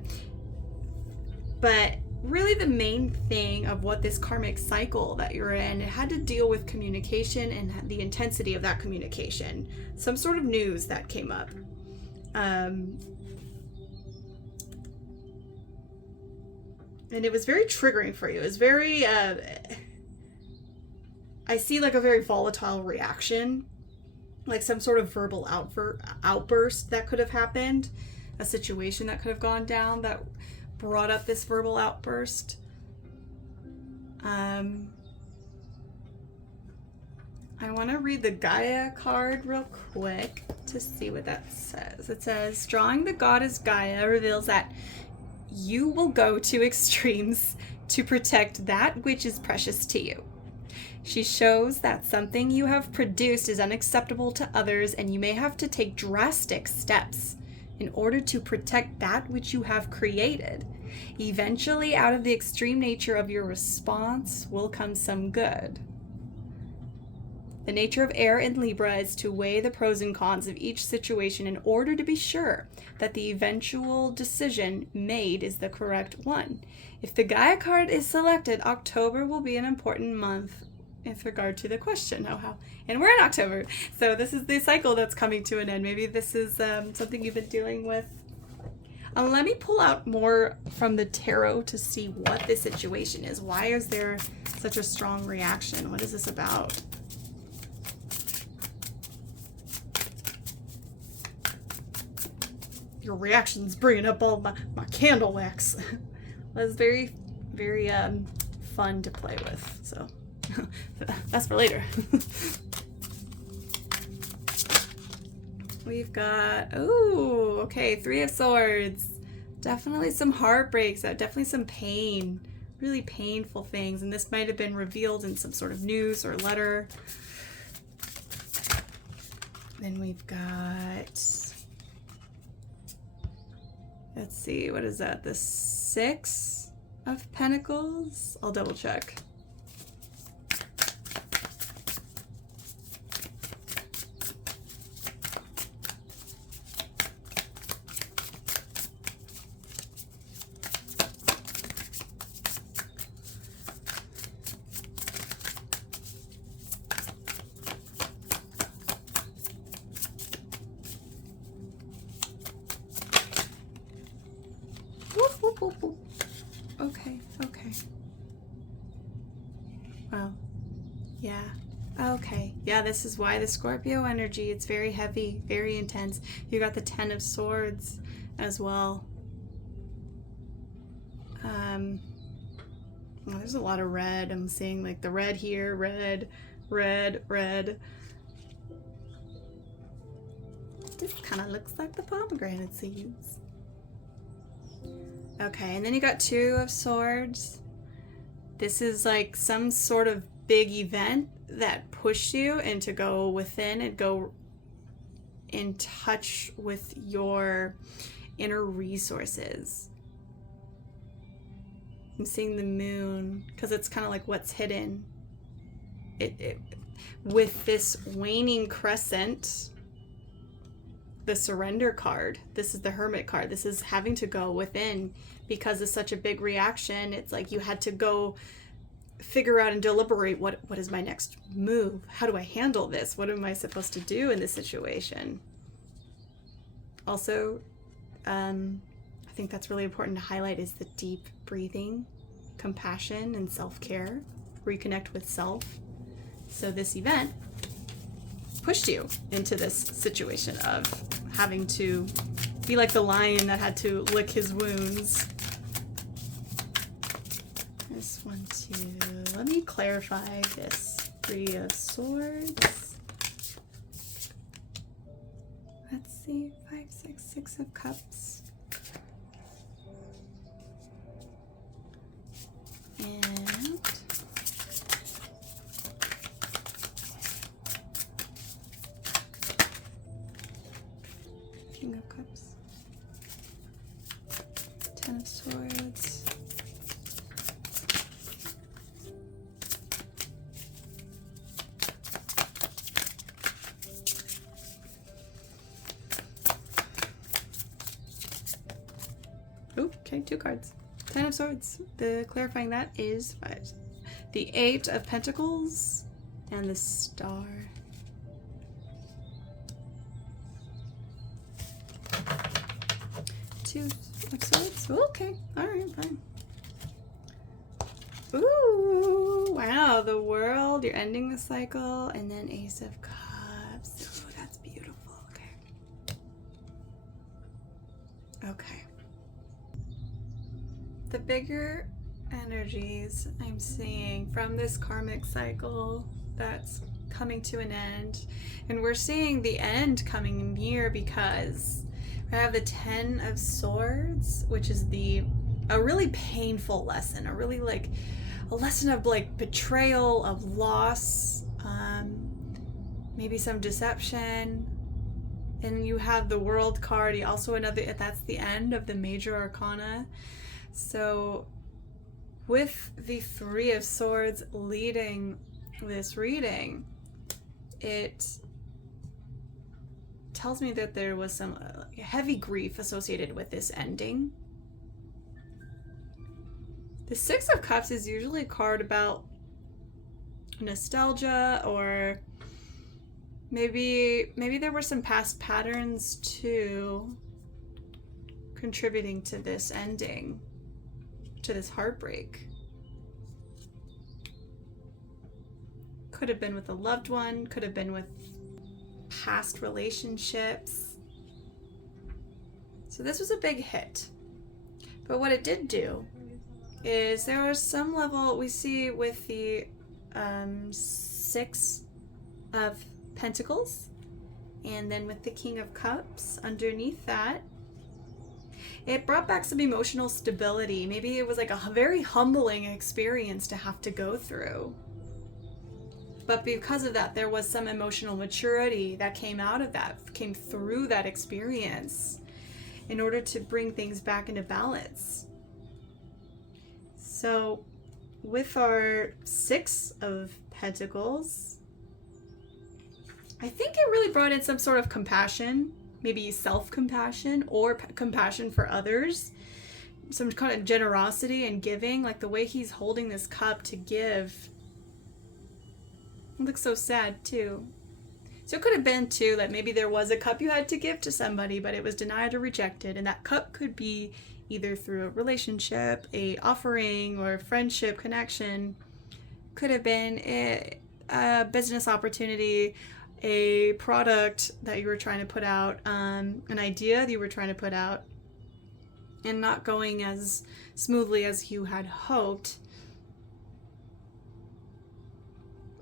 But really the main thing of what this karmic cycle that you're in, it had to deal with communication and the intensity of that communication. Some sort of news that came up. And it was very triggering for you. It was very, I see like a very volatile reaction, like some sort of verbal outburst that could have happened, a situation that could have gone down that brought up this verbal outburst. I want to read the Gaia card real quick to see what that says. It says, drawing the goddess Gaia reveals that you will go to extremes to protect that which is precious to you. She shows that something you have produced is unacceptable to others, and you may have to take drastic steps in order to protect that which you have created. Eventually, out of the extreme nature of your response will come some good. The nature of air in Libra is to weigh the pros and cons of each situation in order to be sure that the eventual decision made is the correct one. If the Gaia card is selected, October will be an important month with regard to the question. And we're in October, so this is the cycle that's coming to an end. Maybe this is something you've been dealing with. Let me pull out more from the tarot to see what the situation is. Why is there such a strong reaction? What is this about? Your reaction's bringing up all my candle wax. That's very, very fun to play with. So that's for later. We've got, oh, okay, 3 of Swords. Definitely some heartbreaks, definitely some pain, really painful things. And this might have been revealed in some sort of news or letter. Then we've got, let's see, what is that? The 6 of Pentacles? I'll double check. Okay. Well, yeah. Okay. Yeah, this is why the Scorpio energy, it's very heavy, very intense. You got the 10 of Swords as well. Well, there's a lot of red. I'm seeing like the red here, red. This kind of looks like the pomegranate seeds. Okay, and then you got 2 of Swords. This is like some sort of big event that pushed you and to go within and go in touch with your inner resources. I'm seeing the moon because it's kind of like what's hidden. With this waning crescent, the surrender card, this is the Hermit card. This is having to go within because it's such a big reaction. It's like you had to go figure out and deliberate what is my next move? How do I handle this? What am I supposed to do in this situation? Also, I think that's really important to highlight is the deep breathing, compassion, and self-care. Reconnect with self. So this event pushed you into this situation of having to be like the lion that had to lick his wounds. This one too. Let me clarify this 3 of Swords. Let's see, 5, 6, 6 of Cups. And King of Cups. 10 of Swords. Okay, 2 cards. 10 of Swords. The clarifying that is 5. The 8 of Pentacles and the Star. Two of Swords. Okay, all right, fine. Ooh, wow, the World. You're ending the cycle, and then Ace of Cups. Ooh, that's beautiful. Okay. The bigger energies I'm seeing from this karmic cycle that's coming to an end, and we're seeing the end coming near because we have the 10 of Swords, which is a really painful lesson, a lesson of like betrayal, of loss, maybe some deception, And you have the World card. You also that's the end of the major arcana. So with the Three of Swords leading this reading, it tells me that there was some heavy grief associated with this ending. The Six of Cups is usually a card about nostalgia, or maybe there were some past patterns too contributing to this ending, to this heartbreak. Could have been with a loved one, could have been with past relationships. So this was a big hit. But what it did do is there was some level we see with the Six of Pentacles, and then with the King of Cups underneath that, it brought back some emotional stability. Maybe it was like a very humbling experience to have to go through. But because of that, there was some emotional maturity that came out of that, came through that experience in order to bring things back into balance. So with our Six of Pentacles, I think it really brought in some sort of compassion, maybe self-compassion or compassion for others, some kind of generosity and giving, like the way he's holding this cup to give. It looks so sad too. So it could have been too that maybe there was a cup you had to give to somebody, but it was denied or rejected, and that cup could be either through a relationship, a offering, or friendship connection. Could have been a business opportunity, a product that you were trying to put out, an idea that you were trying to put out, and not going as smoothly as you had hoped.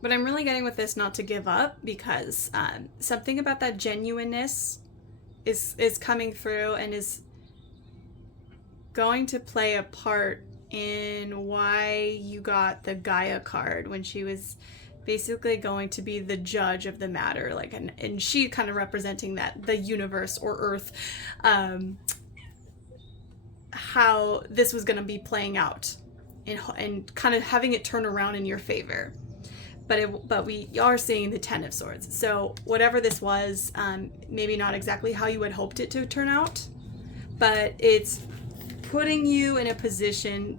But I'm really getting with this not to give up, because something about that genuineness is coming through and is going to play a part in why you got the Gaia card, when she was basically going to be the judge of the matter, like, and she kind of representing that the universe or Earth, how this was going to be playing out, and kind of having it turn around in your favor. But we are seeing the Ten of Swords. So whatever this was, maybe not exactly how you had hoped it to turn out, but it's putting you in a position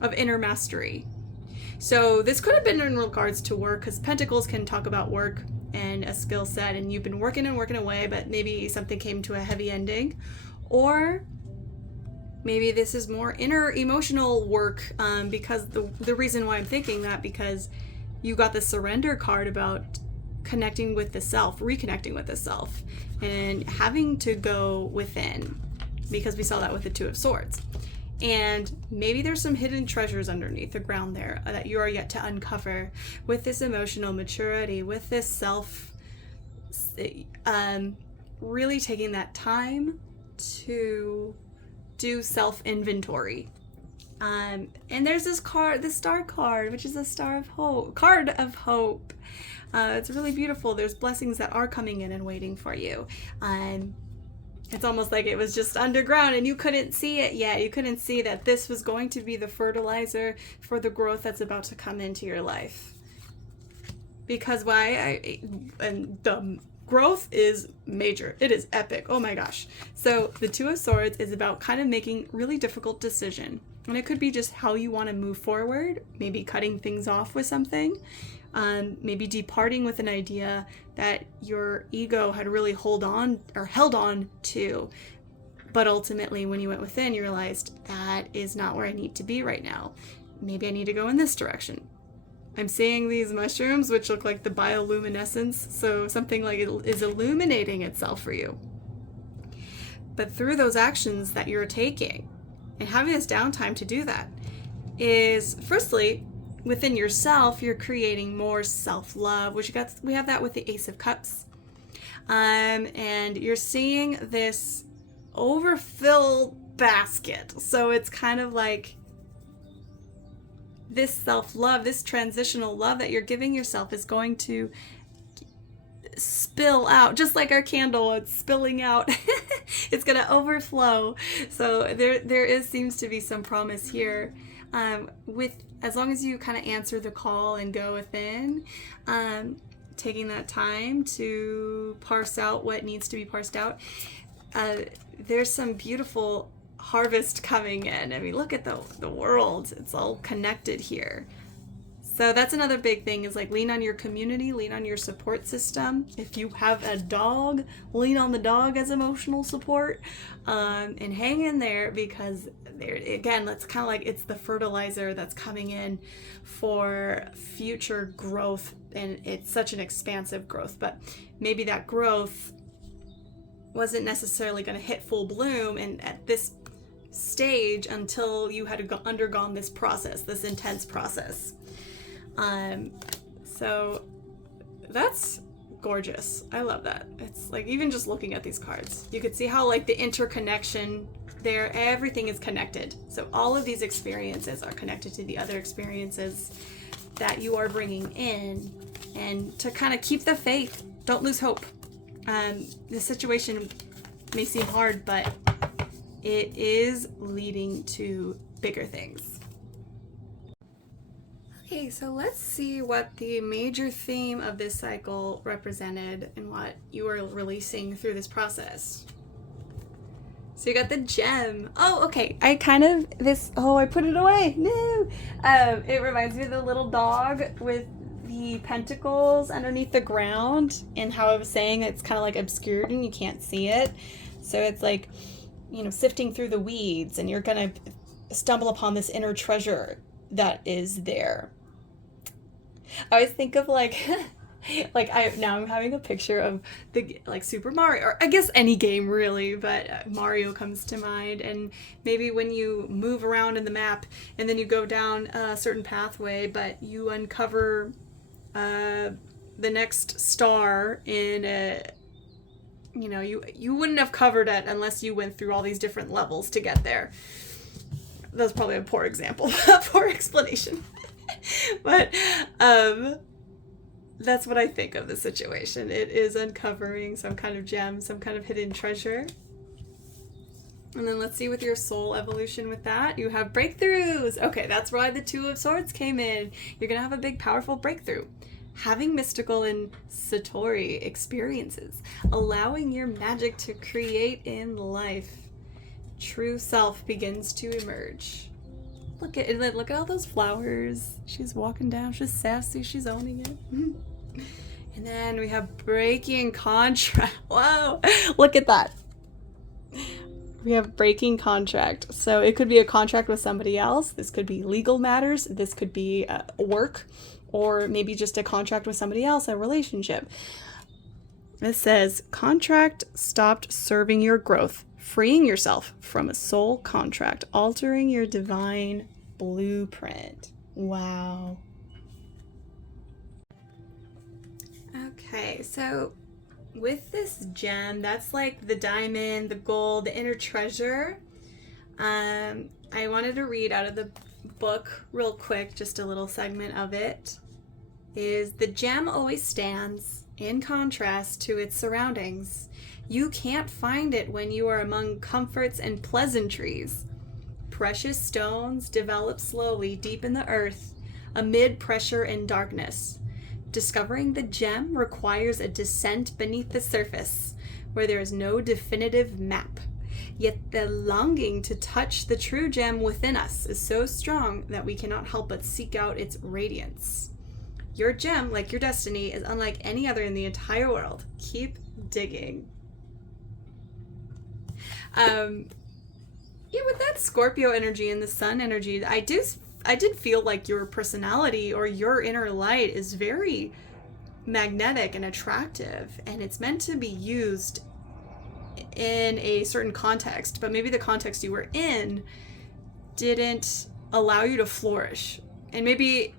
of inner mastery. So this could have been in regards to work, because Pentacles can talk about work and a skill set, and you've been working and working away, but maybe something came to a heavy ending. Or maybe this is more inner emotional work, because the reason why I'm thinking that, because you got the Surrender card about connecting with the self, reconnecting with the self, and having to go within, because we saw that with the Two of Swords. And maybe there's some hidden treasures underneath the ground there that you are yet to uncover with this emotional maturity, with this self, really taking that time to do self-inventory. And there's this card, the Star card, which is a Star of Hope, card of hope. It's really beautiful. There's blessings that are coming in and waiting for you. It's almost like it was just underground and you couldn't see it yet. You couldn't see that this was going to be the fertilizer for the growth that's about to come into your life. Because the growth is major. It is epic. Oh my gosh. So the Two of Swords is about kind of making really difficult decision. And it could be just how you want to move forward, maybe cutting things off with something, maybe departing with an idea that your ego had really held on to. But ultimately, when you went within, you realized that is not where I need to be right now. Maybe I need to go in this direction. I'm seeing these mushrooms, which look like the bioluminescence, so something like it is illuminating itself for you. But through those actions that you're taking, and having this downtime to do that, is firstly, within yourself, you're creating more self-love, which we have that with the Ace of Cups. And you're seeing this overfilled basket. So it's kind of like this self-love, this transitional love that you're giving yourself is going to spill out, just like our candle, it's spilling out. It's gonna overflow. So there seems to be some promise here, with, as long as you kind of answer the call and go within, taking that time to parse out what needs to be parsed out. There's some beautiful harvest coming in. I mean, look at the world. It's all connected here. So that's another big thing, is like lean on your community, lean on your support system. If you have a dog, lean on the dog as emotional support, and hang in there, because there, again, that's kind of like, it's the fertilizer that's coming in for future growth, and it's such an expansive growth, but maybe that growth wasn't necessarily going to hit full bloom and at this stage until you had undergone this process, this intense process. So that's gorgeous. I love that. It's like, even just looking at these cards, you could see how like the interconnection there, everything is connected. So all of these experiences are connected to the other experiences that you are bringing in, and to kind of keep the faith, don't lose hope. The situation may seem hard, but it is leading to bigger things. Okay, so let's see what the major theme of this cycle represented and what you are releasing through this process. So you got the gem. Oh, okay. I put it away. No. It reminds me of the little dog with the pentacles underneath the ground, and how I was saying it's kind of like obscured and you can't see it. So it's like, sifting through the weeds, and you're going to stumble upon this inner treasure that is there. I always think of I'm having a picture of the Super Mario, or I guess any game really, but Mario comes to mind. And maybe when you move around in the map and then you go down a certain pathway, but you uncover the next star in a, you wouldn't have covered it unless you went through all these different levels to get there. That's probably a poor example, a poor explanation. But that's what I think of the situation. It is uncovering some kind of gem, some kind of hidden treasure. And then let's see with your soul evolution with that. You have breakthroughs. Okay, that's why the Two of Swords came in. You're going to have a big, powerful breakthrough. Having mystical and Satori experiences. Allowing your magic to create in life. True self begins to emerge. Look at all those flowers. She's walking down. She's sassy. She's owning it. And then we have breaking contract. Wow. Look at that. We have breaking contract. So it could be a contract with somebody else. This could be legal matters. This could be work, or maybe just a contract with somebody else, a relationship. It says, contract stopped serving your growth, freeing yourself from a soul contract, altering your divine blueprint. Wow. Okay, so with this gem, that's like the diamond, the gold, the inner treasure. I wanted to read out of the book real quick, just a little segment of it. Is the gem always stands in contrast to its surroundings. You can't find it when you are among comforts and pleasantries. Precious stones develop slowly deep in the earth, amid pressure and darkness. Discovering the gem requires a descent beneath the surface, where there is no definitive map. Yet the longing to touch the true gem within us is so strong that we cannot help but seek out its radiance. Your gem, like your destiny, is unlike any other in the entire world. Keep digging. With that Scorpio energy and the sun energy, I did feel like your personality or your inner light is very magnetic and attractive, and it's meant to be used in a certain context, but maybe the context you were in didn't allow you to flourish. And maybe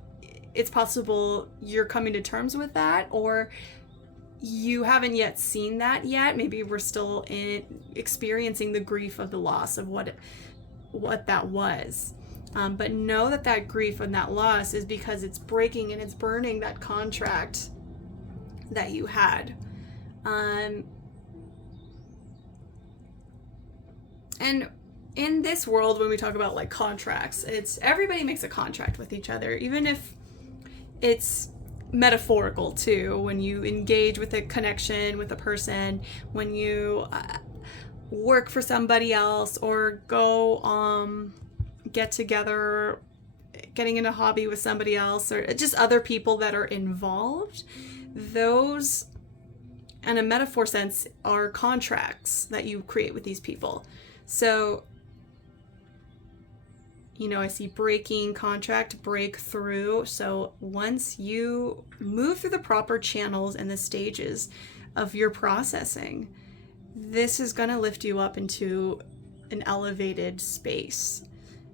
it's possible you're coming to terms with that, or you haven't yet seen that yet. Maybe we're still experiencing the grief of the loss of what that was. But know that grief and that loss is because it's breaking and it's burning that contract that you had. And in this world, when we talk about like contracts, it's everybody makes a contract with each other, even if it's metaphorical too. When you engage with a connection with a person, when you work for somebody else, or go get together, getting in a hobby with somebody else, or just other people that are involved, those, in a metaphor sense, are contracts that you create with these people. So, you know, I see breaking contract, breakthrough. So once you move through the proper channels and the stages of your processing, this is going to lift you up into an elevated space.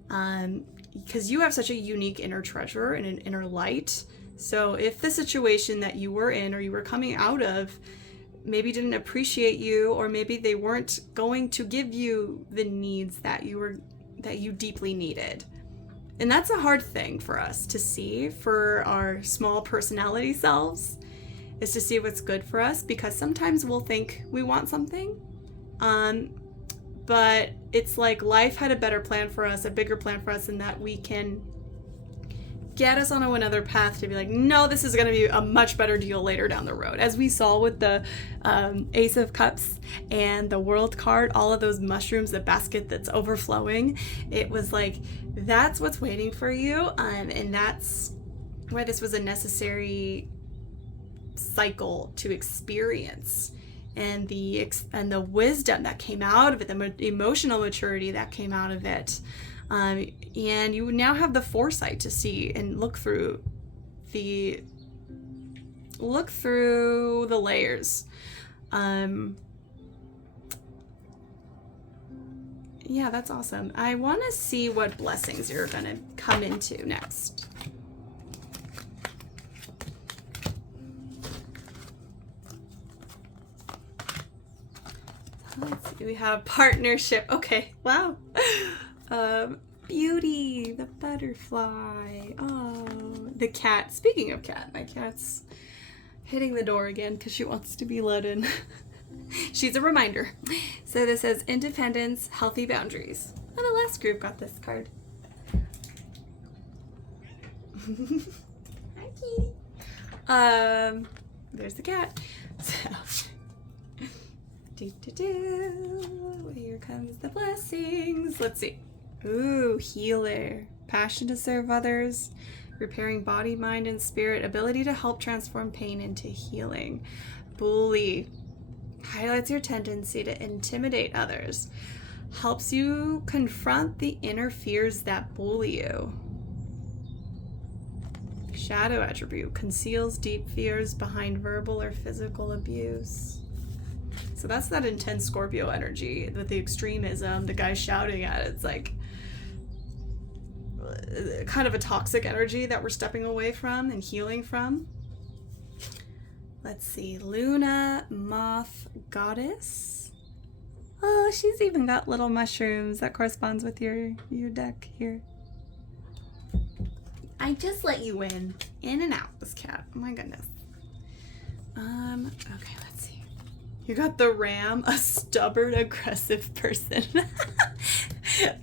Because you have such a unique inner treasure and an inner light. So if the situation that you were in or you were coming out of maybe didn't appreciate you, or maybe they weren't going to give you the needs that you deeply needed. And that's a hard thing for us to see, for our small personality selves, is to see what's good for us, because sometimes we'll think we want something, but it's like life had a better plan for us, a bigger plan for us, and that we can get us on another path to be like, no, this is going to be a much better deal later down the road. As we saw with the Ace of Cups and the World card, all of those mushrooms, the basket that's overflowing, it was like, that's what's waiting for you. And that's why this was a necessary cycle to experience. And the wisdom that came out of it, the emotional maturity that came out of it. And you now have the foresight to see and look through the layers. Yeah, that's awesome. I want to see what blessings you're going to come into next. Let's see, we have partnership. Okay, wow. Beauty, the butterfly. Oh, the cat. Speaking of cat, my cat's hitting the door again because she wants to be let in. She's a reminder. So this says independence, healthy boundaries. Oh, the last group got this card. Hi, kitty. There's the cat. So, here comes the blessings. Let's see. Ooh, healer. Passion to serve others. Repairing body, mind, and spirit. Ability to help transform pain into healing. Bully. Highlights your tendency to intimidate others. Helps you confront the inner fears that bully you. Shadow attribute. Conceals deep fears behind verbal or physical abuse. So that's that intense Scorpio energy with the extremism, the guy shouting at it. It's like kind of a toxic energy that we're stepping away from and healing from. Let's see, Luna, Moth, Goddess. Oh, she's even got little mushrooms. That corresponds with your deck here. I just let you in and out, this cat. Oh my goodness. Okay, let's see. You got the Ram, a stubborn, aggressive person.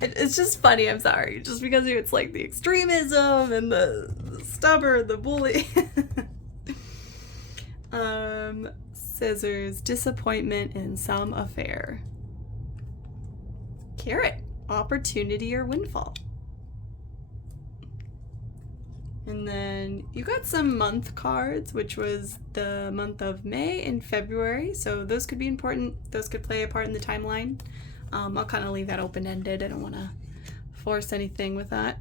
It's just funny, I'm sorry. Just because it's like the extremism and the stubborn, the bully. Scissors, disappointment in some affair. Carrot, opportunity or windfall. And then you got some month cards, which was the month of May and February. So those could be important. Those could play a part in the timeline. I'll kind of leave that open-ended. I don't want to force anything with that.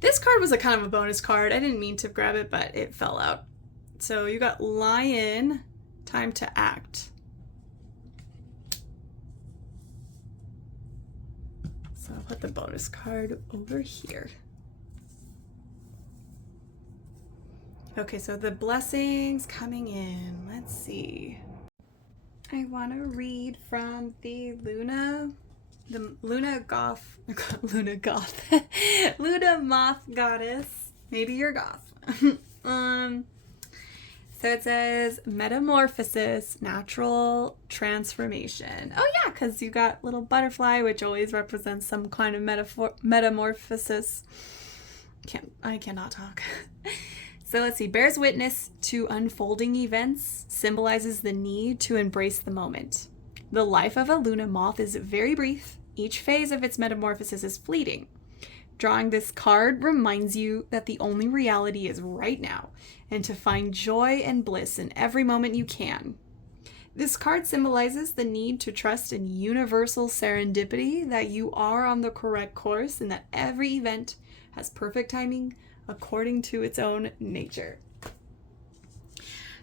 This card was a kind of a bonus card. I didn't mean to grab it, but it fell out. So you got Lion, time to act. So I'll put the bonus card over here. Okay, so the blessings coming in. Let's see. I want to read from the Luna Moth Goddess. Maybe you're goth. So So it says metamorphosis, natural transformation. Oh yeah, because you got little butterfly, which always represents some kind of metamorphosis. I cannot talk. So let's see. Bears witness to unfolding events, symbolizes the need to embrace the moment. The life of a Luna moth is very brief. Each phase of its metamorphosis is fleeting. Drawing this card reminds you that the only reality is right now, and to find joy and bliss in every moment you can. This card symbolizes the need to trust in universal serendipity, that you are on the correct course, and that every event has perfect timing according to its own nature.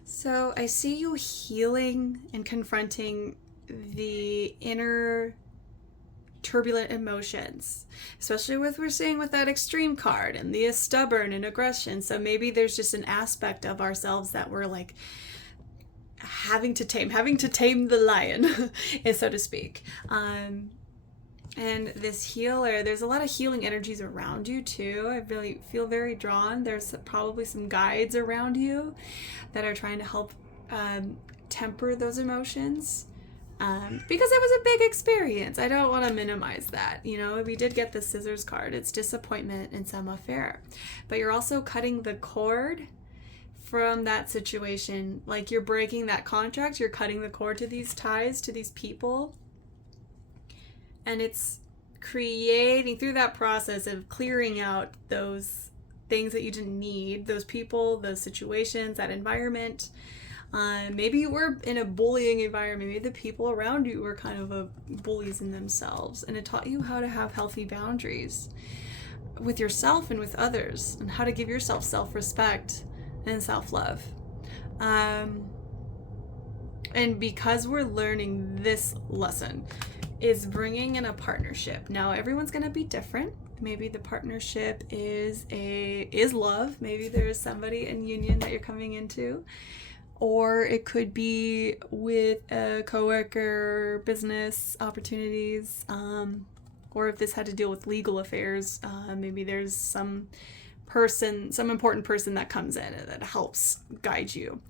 So I see you healing and confronting the inner turbulent emotions, especially we're seeing with that extreme card and the stubborn and aggression. So maybe there's just an aspect of ourselves that we're like having to tame the lion, so to speak. And this healer, there's a lot of healing energies around you too. I really feel very drawn. There's probably some guides around you that are trying to help temper those emotions. Because it was a big experience. I don't want to minimize that. You know, we did get the scissors card. It's disappointment in some affair. But you're also cutting the cord from that situation. Like you're breaking that contract. You're cutting the cord to these ties, to these people. And it's creating, through that process of clearing out those things that you didn't need, those people, those situations, that environment. Maybe you were in a bullying environment. Maybe the people around you were kind of bullies in themselves. And it taught you how to have healthy boundaries with yourself and with others, and how to give yourself self-respect and self-love. And because we're learning this lesson, is bringing in a partnership. Now, everyone's going to be different. Maybe the partnership is love. Maybe there's somebody in union that you're coming into. Or it could be with a coworker, business opportunities, or if this had to deal with legal affairs, maybe there's some important person that comes in and that helps guide you.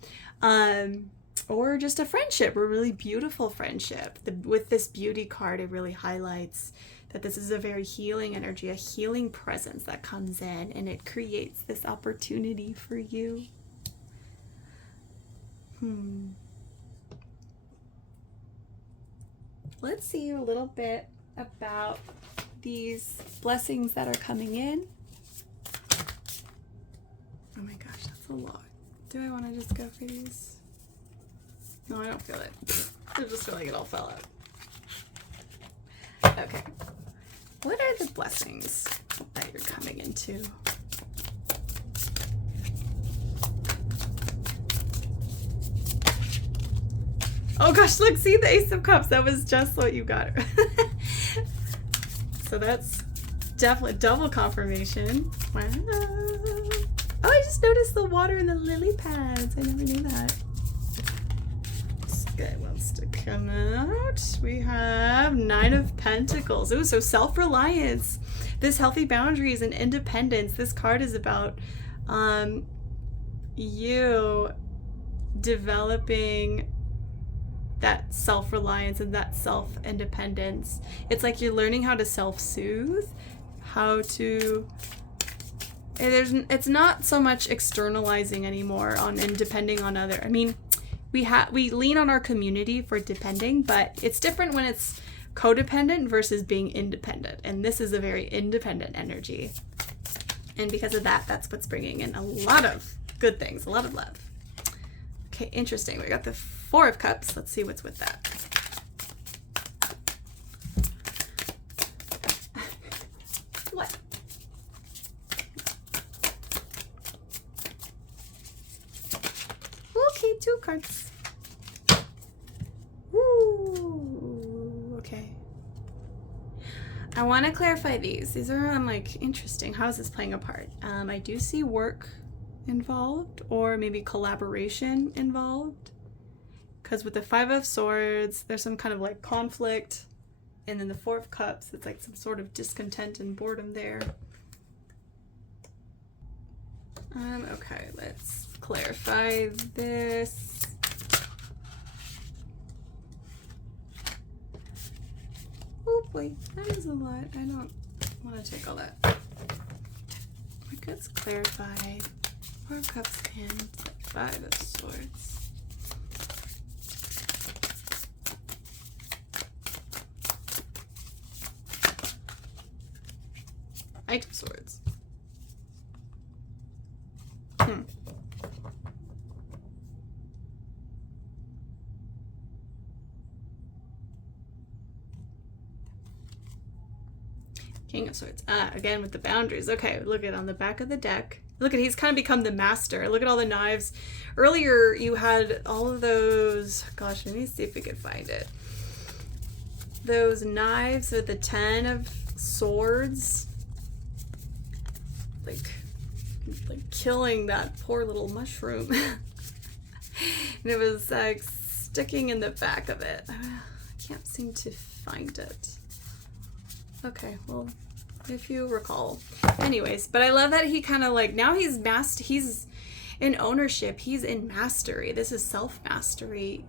Or just a friendship, a really beautiful friendship. With this beauty card, it really highlights that this is a very healing energy, a healing presence that comes in, and it creates this opportunity for you. Let's see a little bit about these blessings that are coming in. Oh my gosh, that's a lot. Do I want to just go for these? No, I don't feel it. I just feel like it all fell out. Okay. What are the blessings that you're coming into? Oh gosh, look, see the Ace of Cups. That was just what you got. So that's definitely double confirmation. Wow. Oh, I just noticed the water in the lily pads. I never knew that. This guy wants to come out. We have 9 of Pentacles. Ooh, so self-reliance. This healthy boundaries and independence. This card is about you developing that self-reliance and that self-independence. It's like you're learning how to self-soothe, it's not so much externalizing anymore and depending on other. I mean, we lean on our community for depending, but it's different when it's codependent versus being independent. And this is a very independent energy. And because of that, that's what's bringing in a lot of good things, a lot of love. Okay, interesting. We got the 4 of Cups. Let's see what's with that. What? Okay, 2 cards. Ooh, okay. I want to clarify these. These are, I'm like, interesting. How is this playing a part? I do see work involved, or maybe collaboration involved, because with the 5 of Swords there's some kind of like conflict, and then the 4 of Cups, it's like some sort of discontent and boredom there. Okay, let's clarify this. Oh boy, that is a lot. I don't want to take all that. Let's clarify. Four of Cups and Five of Swords. Knight of Swords. King of Swords. Again with the boundaries. Okay, look at on the back of the deck. Look at, he's kind of become the master. Look at all the knives. Earlier you had all of those, gosh, let me see if we can find it. Those knives with the 10 of Swords. Like killing that poor little mushroom. And it was like sticking in the back of it. I can't seem to find it. Okay, well, if you recall. Anyways, but I love that he kind of like, now he's in ownership, he's in mastery. This is self-mastery.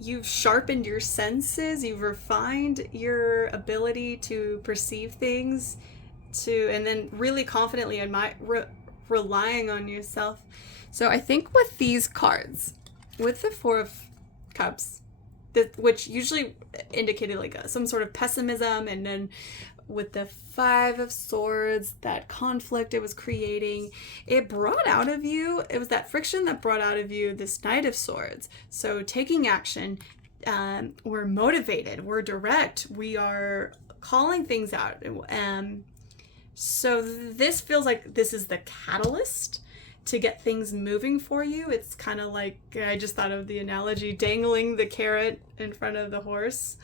You've sharpened your senses, you've refined your ability to perceive things, and then really confidently relying on yourself. So I think with these cards, with the Four of Cups, which usually indicated like some sort of pessimism, and then with the Five of Swords, that conflict it was creating, it brought out of you, it was that friction that brought out of you this Knight of Swords. So taking action, we're motivated, we're direct, we are calling things out. So this feels like this is the catalyst to get things moving for you. It's kind of like, I just thought of the analogy, dangling the carrot in front of the horse.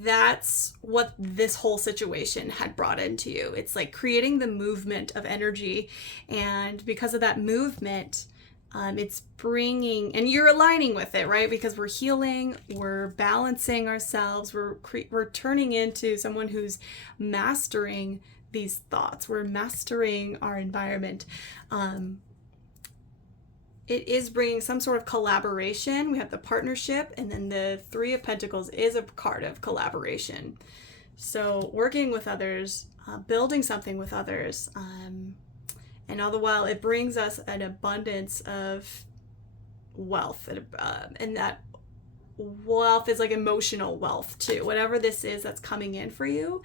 That's what this whole situation had brought into you. It's like creating the movement of energy, and because of that movement, it's bringing, and you're aligning with it, right? Because we're healing, we're balancing ourselves, we're turning into someone who's mastering these thoughts, we're mastering our environment. It is bringing some sort of collaboration. We have the partnership, and then the Three of Pentacles is a card of collaboration. So working with others, building something with others, and all the while it brings us an abundance of wealth, and that wealth is like emotional wealth too. Whatever this is that's coming in for you,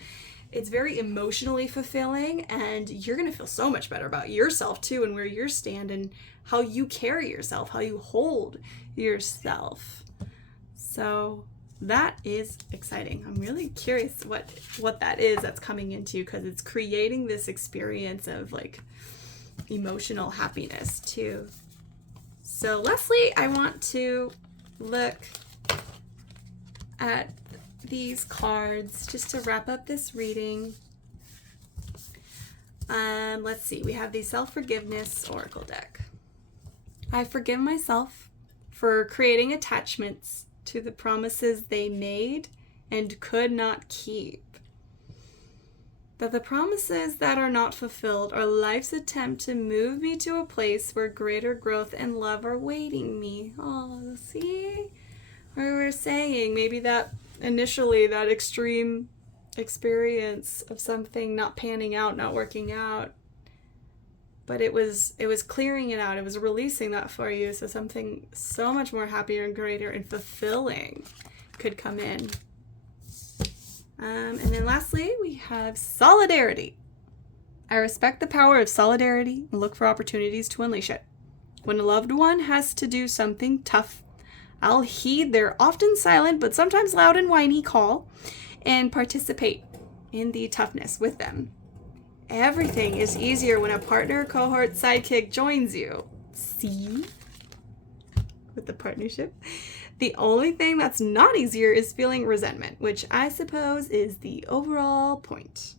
it's very emotionally fulfilling, and you're going to feel so much better about yourself too, and where you stand and how you carry yourself, how you hold yourself. So that is exciting. I'm really curious what that is that's coming into you, because it's creating this experience of like emotional happiness too. So Leslie, I want to look at these cards just to wrap up this reading. Let's see, we have the Self-Forgiveness Oracle deck. I forgive myself for creating attachments to the promises they made and could not keep. That the promises that are not fulfilled are life's attempt to move me to a place where greater growth and love are waiting me. Oh, see? Where we're saying maybe that initially that extreme experience of something not panning out, not working out, but it was clearing it out, it was releasing that for you, so something so much more happier and greater and fulfilling could come in. And then lastly, we have solidarity. I respect the power of solidarity and look for opportunities to unleash it. When a loved one has to do something tough, I'll heed their often silent but sometimes loud and whiny call and participate in the toughness with them. Everything is easier when a partner, cohort, sidekick joins you. See? With the partnership. The only thing that's not easier is feeling resentment, which I suppose is the overall point.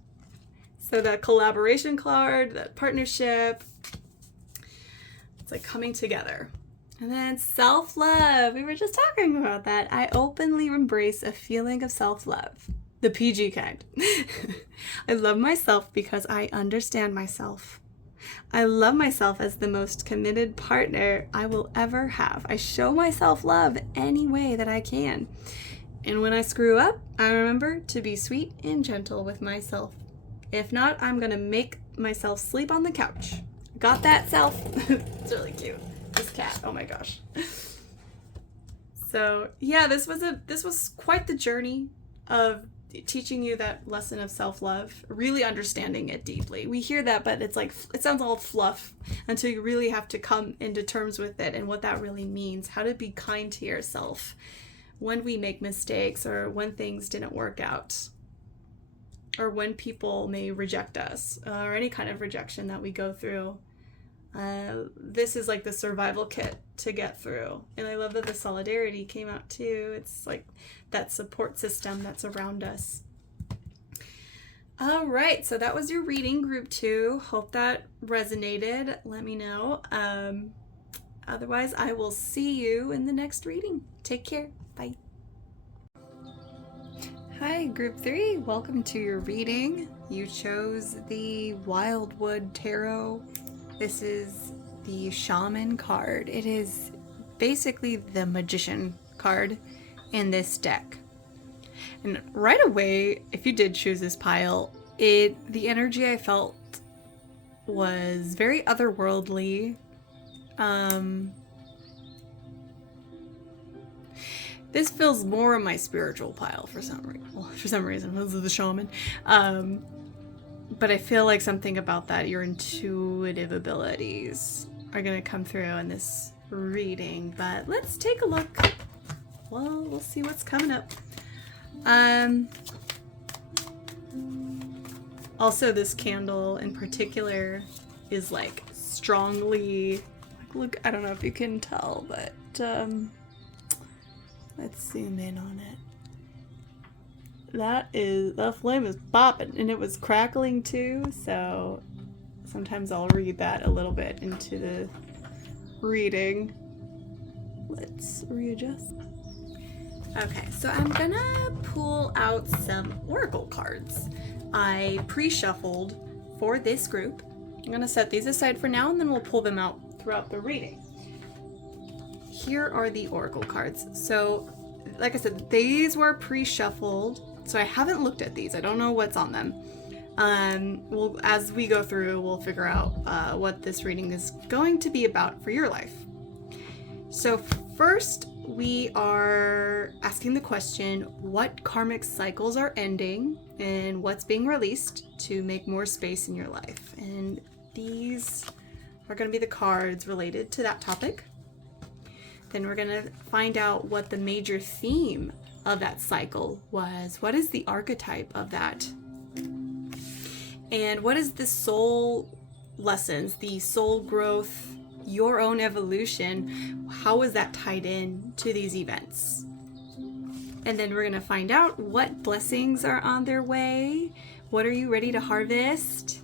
So that collaboration card, that partnership, it's like coming together. And then self-love. We were just talking about that. I openly embrace a feeling of self-love. The PG kind. I love myself because I understand myself. I love myself as the most committed partner I will ever have. I show myself love any way that I can. And when I screw up, I remember to be sweet and gentle with myself. If not, I'm gonna make myself sleep on the couch. Got that, self? It's really cute. This cat, oh my gosh. So yeah, this was quite the journey of teaching you that lesson of self-love, really understanding it deeply. We hear that, but it's like, it sounds all fluff until you really have to come into terms with it and what that really means, how to be kind to yourself when we make mistakes or when things didn't work out or when people may reject us or any kind of rejection that we go through. This is like the survival kit to get through. And I love that the solidarity came out too. It's like that support system that's around us. All right, so that was your reading, group 2. Hope that resonated. Let me know. Otherwise, I will see you in the next reading. Take care. Bye. Hi, group 3. Welcome to your reading. You chose the WildWood Tarot. This is the Shaman card. It is basically the Magician card in this deck. And right away, if you did choose this pile, the energy I felt was very otherworldly. This feels more of my spiritual pile for some reason. Well, for some reason, this is the Shaman. But I feel like something about that, your intuitive abilities are going to come through in this reading. But let's take a look. Well, we'll see what's coming up. Also, this candle in particular is like strongly, look, I don't know if you can tell, but let's zoom in on it. The flame is popping, and it was crackling too, so sometimes I'll read that a little bit into the reading. Let's readjust. Okay, so I'm gonna pull out some oracle cards I pre-shuffled for this group. I'm gonna set these aside for now, and then we'll pull them out throughout the reading. Here are the oracle cards. So, like I said, these were pre-shuffled. So I haven't looked at these. I don't know what's on them. As we go through, we'll figure out what this reading is going to be about for your life. So first, we are asking the question, what karmic cycles are ending and what's being released to make more space in your life? And these are going to be the cards related to that topic. Then we're going to find out what the major theme of that cycle was. What is the archetype of that? And what is the soul lessons, the soul growth, your own evolution? How is that tied in to these events? And then we're going to find out what blessings are on their way. What are you ready to harvest?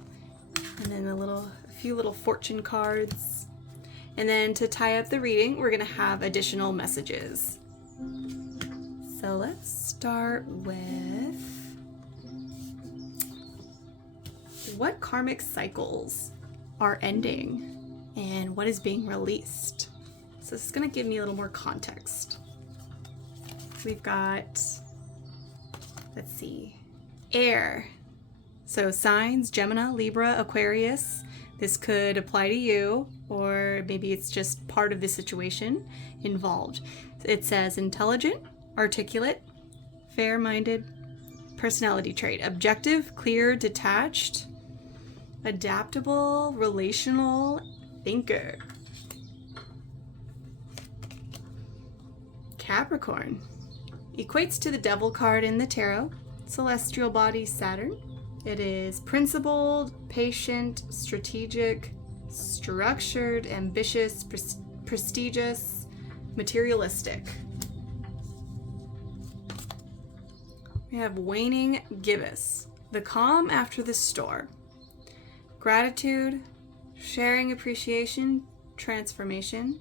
And then a few little fortune cards. And then to tie up the reading, we're going to have additional messages. So let's start with what karmic cycles are ending and what is being released. So this is going to give me a little more context. We've got, let's see, air. So signs, Gemini, Libra, Aquarius. This could apply to you, or maybe it's just part of the situation involved. It says intelligent, articulate, fair-minded, personality trait, objective, clear, detached, adaptable, relational, thinker. Capricorn equates to the devil card in the tarot, celestial body Saturn. It is principled, patient, strategic, structured, ambitious, prestigious, materialistic. We have waning gibbous, the calm after the storm. Gratitude, sharing appreciation, transformation.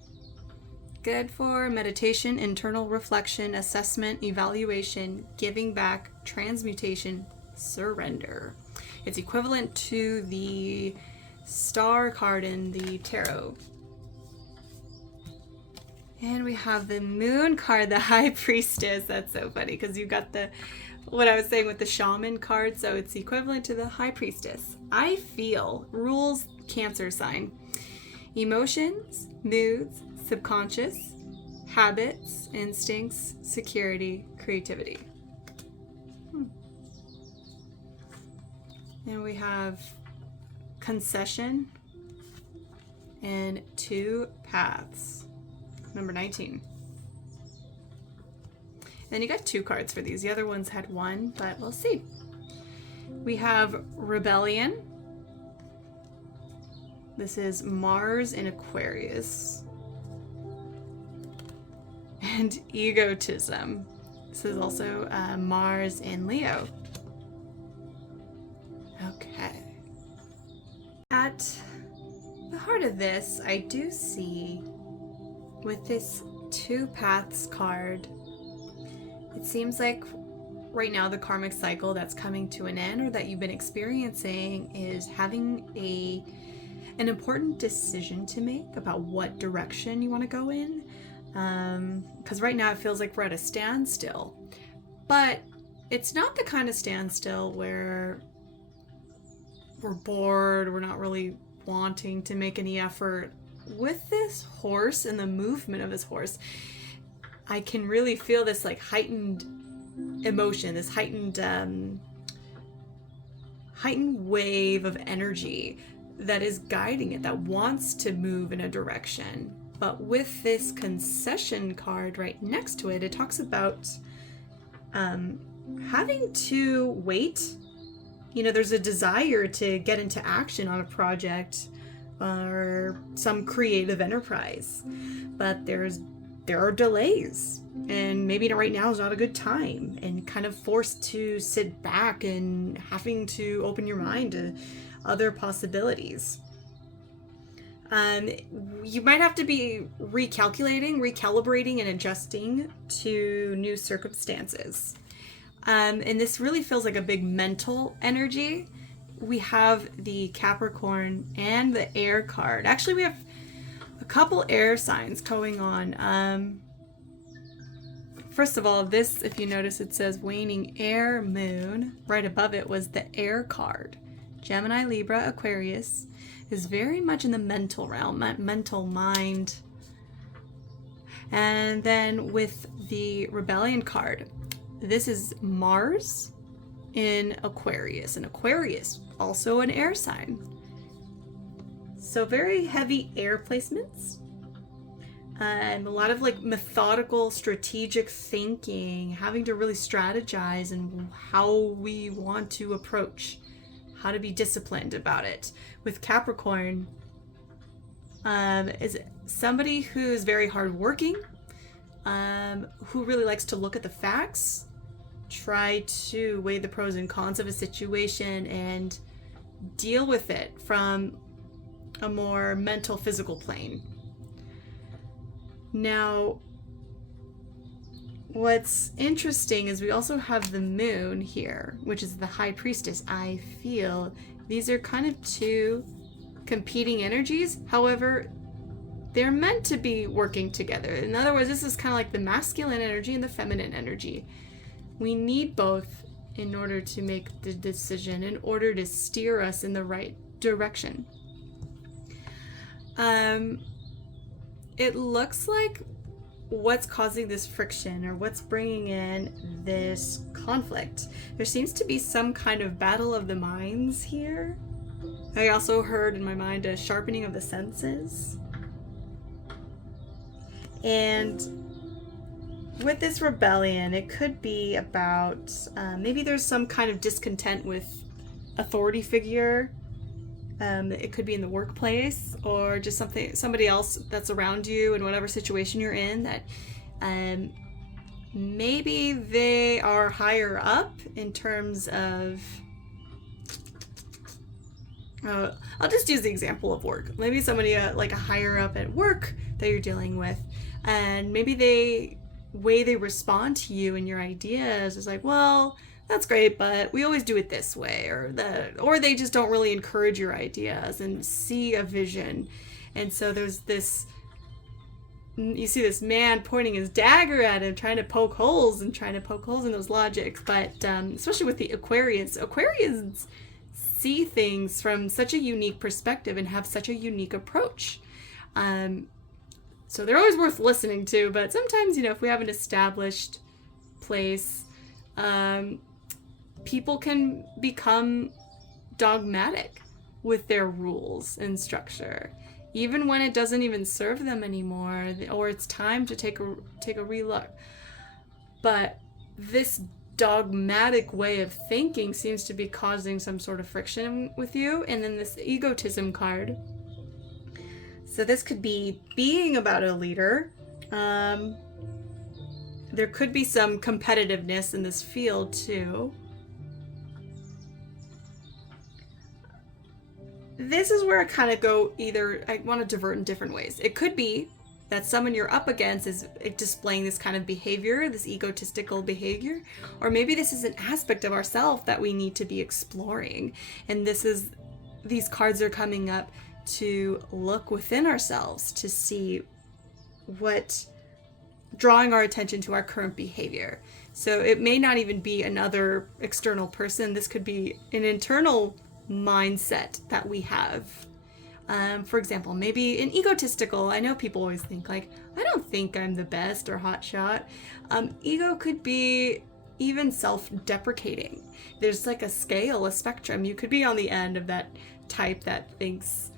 Good for meditation, internal reflection, assessment, evaluation, giving back, transmutation, surrender. It's equivalent to the Star card in the tarot. And we have the Moon card, the High Priestess. That's so funny because you got what I was saying with the Shaman card, so it's equivalent to the High Priestess. I feel rules Cancer sign. Emotions, moods, subconscious, habits, instincts, security, creativity. And we have concession and 2 paths. Number 19. Then you got 2 cards for these. The other ones had 1, but we'll see. We have rebellion. This is Mars in Aquarius. And egotism. This is also Mars in Leo. Okay. At the heart of this, I do see with this 2 paths card, it seems like right now the karmic cycle that's coming to an end or that you've been experiencing is having an important decision to make about what direction you want to go in. Because right now it feels like we're at a standstill. But it's not the kind of standstill where we're bored, we're not really wanting to make any effort. With this horse and the movement of this horse, I can really feel this like heightened emotion, this heightened wave of energy that is guiding it, that wants to move in a direction. But with this concession card right next to it, it talks about having to wait. You know, there's a desire to get into action on a project or some creative enterprise, but there are delays, and maybe right now is not a good time, and kind of forced to sit back and having to open your mind to other possibilities. You might have to be recalibrating and adjusting to new circumstances. And this really feels like a big mental energy. We have the Capricorn and the air card. Actually, we have a couple air signs going on. First of all, this, if you notice, it says waning air moon. Right above it was the air card. Gemini, Libra, Aquarius is very much in the mental realm, mental mind. And then with the rebellion card, this is Mars in Aquarius, and Aquarius also an air sign. So very heavy air placements, and a lot of like methodical, strategic thinking, having to really strategize and how we want to approach, how to be disciplined about it. With Capricorn, is somebody who is very hardworking, who really likes to look at the facts, try to weigh the pros and cons of a situation and deal with it from a more mental, physical plane. Now, what's interesting is we also have the moon here, which is the high priestess. I feel these are kind of 2 competing energies. However, they're meant to be working together. In other words, this is kind of like the masculine energy and the feminine energy. We need both in order to make the decision, in order to steer us in the right direction. It looks like what's causing this friction, or what's bringing in this conflict. There seems to be some kind of battle of the minds here. I also heard in my mind a sharpening of the senses. And with this rebellion, it could be about maybe there's some kind of discontent with authority figure. It could be in the workplace, or just somebody else that's around you in whatever situation you're in, that maybe they are higher up in terms of I'll just use the example of work. Maybe somebody like a higher up at work that you're dealing with, and maybe way they respond to you and your ideas is like, well, that's great, but we always do it this way, or they just don't really encourage your ideas and see a vision. And so there's this, you see this man pointing his dagger at him, trying to poke holes in those logics. But especially with the Aquarians see things from such a unique perspective and have such a unique approach. So they're always worth listening to, but sometimes, if we have an established place, people can become dogmatic with their rules and structure, even when it doesn't even serve them anymore, or it's time to take a relook. But this dogmatic way of thinking seems to be causing some sort of friction with you. And then this egotism card. So this could be being about a leader. There could be some competitiveness in this field too. This is where I kind of go I want to divert in different ways. It could be that someone you're up against is displaying this kind of behavior, this egotistical behavior, or maybe this is an aspect of ourselves that we need to be exploring. And these cards are coming up to look within ourselves to see drawing our attention to our current behavior. So it may not even be another external person. This could be an internal mindset that we have. For example, maybe an egotistical. I know people always think I don't think I'm the best or hotshot. Ego could be even self-deprecating. There's a scale, a spectrum. You could be on the end of that type that thinks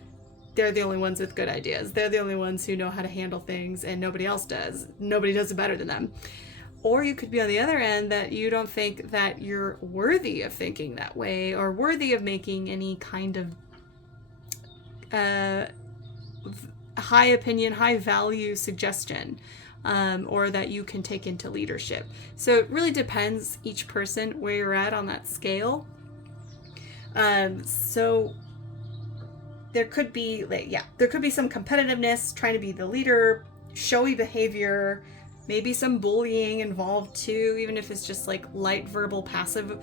they're the only ones with good ideas. They're the only ones who know how to handle things and nobody else does. Nobody does it better than them. Or you could be on the other end that you don't think that you're worthy of thinking that way or worthy of making any kind of high opinion, high value suggestion, or that you can take into leadership. So it really depends each person where you're at on that scale. So there could be some competitiveness, trying to be the leader, showy behavior, maybe some bullying involved too, even if it's just light verbal, passive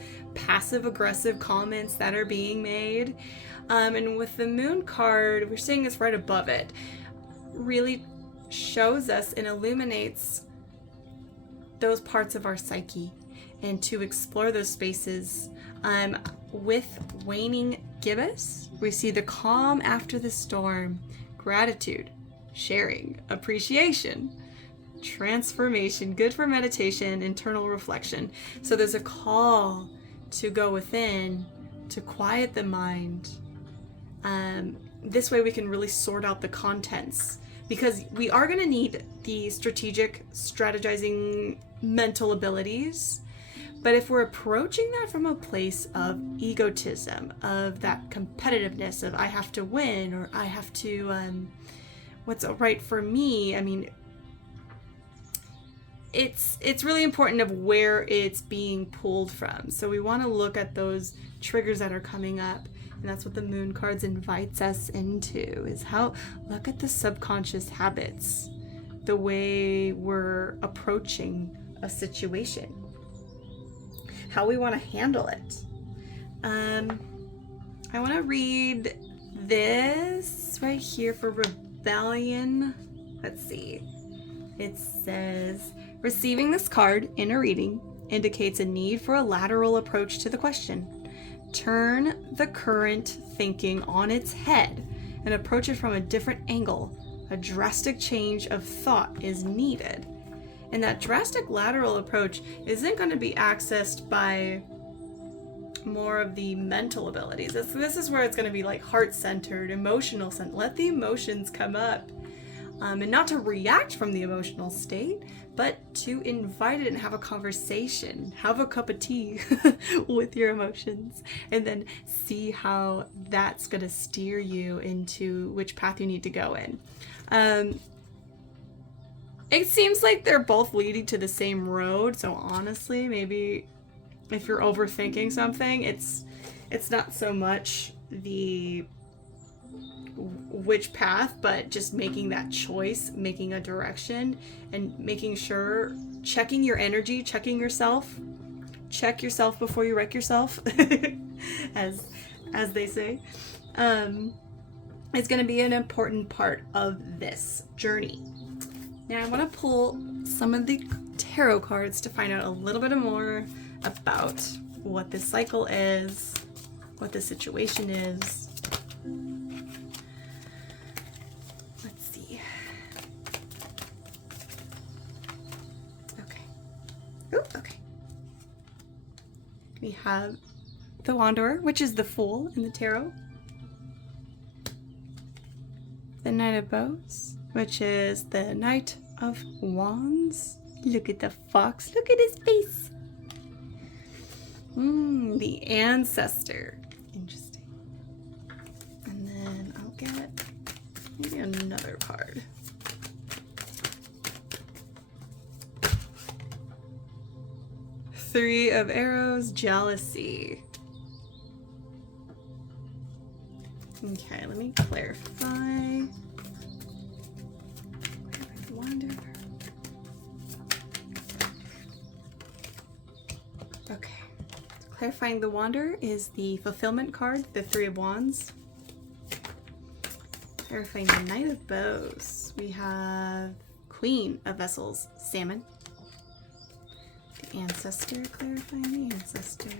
aggressive comments that are being made. And with the moon card, we're seeing this right above it, really shows us and illuminates those parts of our psyche, and to explore those spaces. With waning gibbous, we see the calm after the storm, gratitude, sharing, appreciation, transformation, good for meditation, internal reflection. So there's a call to go within, to quiet the mind. This way we can really sort out the contents, because we are going to need the strategizing mental abilities. But if we're approaching that from a place of egotism, of that competitiveness of I have to win, or I have to, what's right for me, it's really important of where it's being pulled from. So we want to look at those triggers that are coming up. And that's what the moon cards invites us into, is look at the subconscious habits, the way we're approaching a situation, how we want to handle it. I want to read this right here for rebellion. Let's see. It says, receiving this card in a reading indicates a need for a lateral approach to the question. Turn the current thinking on its head and approach it from a different angle. A drastic change of thought is needed. And that drastic lateral approach isn't going to be accessed by more of the mental abilities. This is where it's going to be heart-centered, emotional-centered. Let the emotions come up. And not to react from the emotional state, but to invite it and have a conversation. Have a cup of tea with your emotions, and then see how that's going to steer you into which path you need to go in. It seems like they're both leading to the same road, so honestly, maybe if you're overthinking something, it's not so much which path, but just making that choice, making a direction, and making sure, checking your energy, checking yourself, check yourself before you wreck yourself, as they say, is going to be an important part of this journey. Now I want to pull some of the tarot cards to find out a little bit more about what this cycle is, what the situation is. Let's see. Okay. Oh, okay. We have the Wanderer, which is the Fool in the tarot. The Knight of Bows, which is the Knight of Wands. Look at the fox. Look at his face. The Ancestor. Interesting. And then I'll get maybe another card. Three of Arrows, Jealousy. Okay, let me clarify. Wanderer. Okay. Clarifying the Wanderer is the Fulfillment card, the Three of Wands. Clarifying the Knight of Bows, we have Queen of Vessels, Salmon. The Ancestor, clarifying the Ancestor.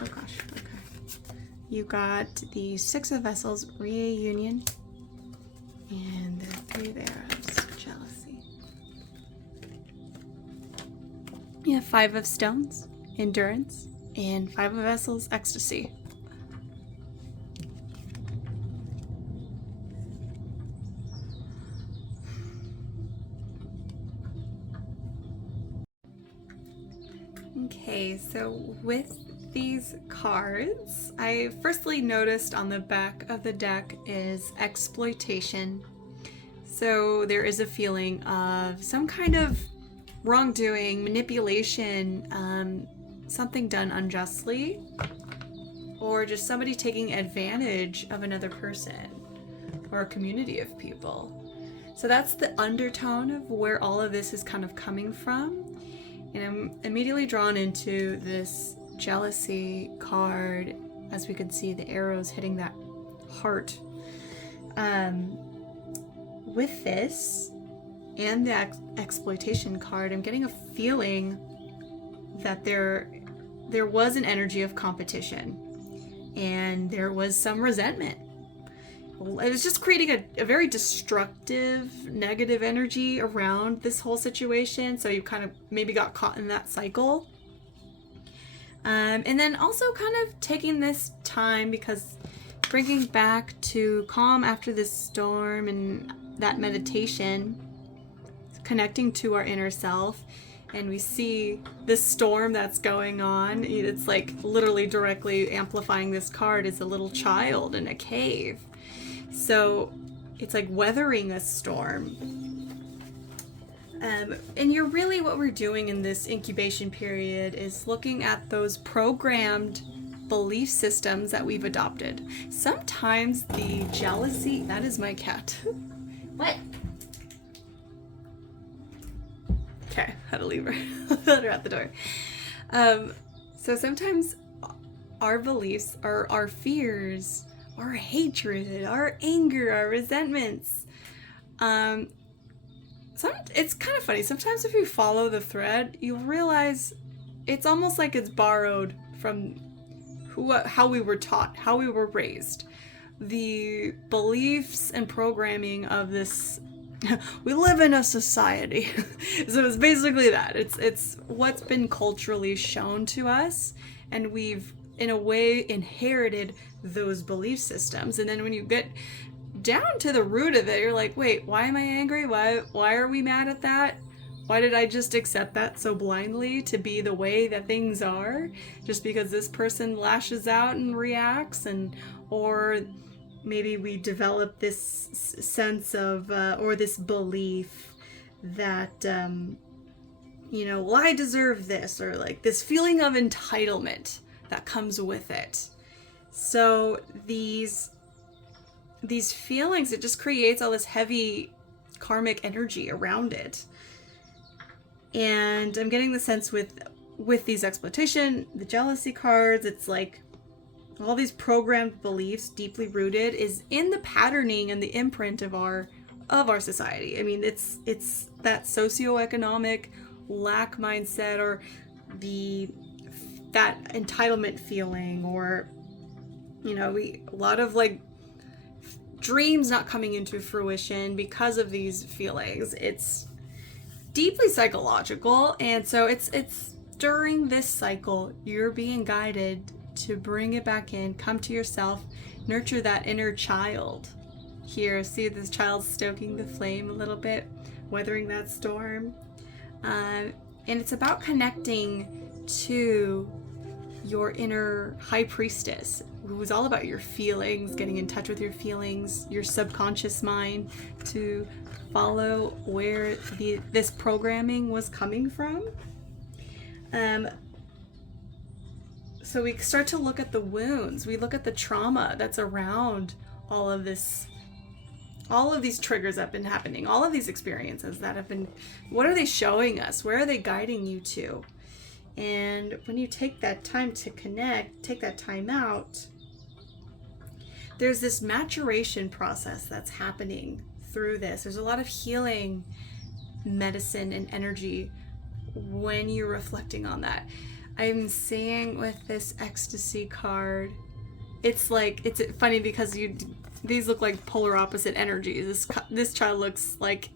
Oh gosh, okay. You got the Six of Vessels, Reunion, and the Three of Arrows, Jealousy. You have Five of Stones, Endurance, and Five of Vessels, Ecstasy. Okay, so with these cards, I firstly noticed on the back of the deck is exploitation. So there is a feeling of some kind of wrongdoing, manipulation, something done unjustly, or just somebody taking advantage of another person or a community of people. So that's the undertone of where all of this is kind of coming from. And I'm immediately drawn into this Jealousy card, as we can see the arrows hitting that heart. With this and the exploitation card, I'm getting a feeling that there was an energy of competition and there was some resentment. It was just creating a very destructive, negative energy around this whole situation. So you kind of maybe got caught in that cycle. And then also kind of taking this time, because bringing back to calm after this storm and that meditation, connecting to our inner self, and we see this storm that's going on. It's like literally directly amplifying this card is a little child in a cave. So it's like weathering a storm. And you're really, what we're doing in this incubation period is looking at those programmed belief systems that we've adopted. Sometimes the jealousy, that is my cat. What? Okay, had to leave her. Let her out the door. So sometimes our beliefs, our fears, our hatred, our anger, our resentments, it's kind of funny. Sometimes if you follow the thread, you realize it's almost like it's borrowed from how we were taught, how we were raised. The beliefs and programming of this, we live in a society. So it's basically that. It's what's been culturally shown to us, and we've, in a way, inherited those belief systems. And then when you get down to the root of it, you're like, wait, why am I angry? Why are we mad at that? Why did I just accept that so blindly to be the way that things are? Just because this person lashes out and reacts, or maybe we develop this sense of, or this belief that, well, I deserve this, or like this feeling of entitlement that comes with it. So these feelings, it just creates all this heavy karmic energy around it. And I'm getting the sense with these exploitation, the jealousy cards, it's like all these programmed beliefs deeply rooted is in the patterning and the imprint of our society. I mean, it's that socioeconomic lack mindset, or that entitlement feeling, or a lot of like dreams not coming into fruition because of these feelings. It's deeply psychological, and so it's during this cycle you're being guided to bring it back in, come to yourself, nurture that inner child. Here, see this child stoking the flame a little bit, weathering that storm. And it's about connecting to your inner high priestess, who's all about your feelings, getting in touch with your feelings, your subconscious mind, to follow where this programming was coming from. So we start to look at the wounds, we look at the trauma that's around all of these triggers that have been happening, all of these experiences that have been, what are they showing us? Where are they guiding you to? And when you take that time to connect, take that time out, there's this maturation process that's happening through this. There's a lot of healing medicine and energy when you're reflecting on that. I'm seeing with this ecstasy card, it's funny because these look like polar opposite energies. This child looks like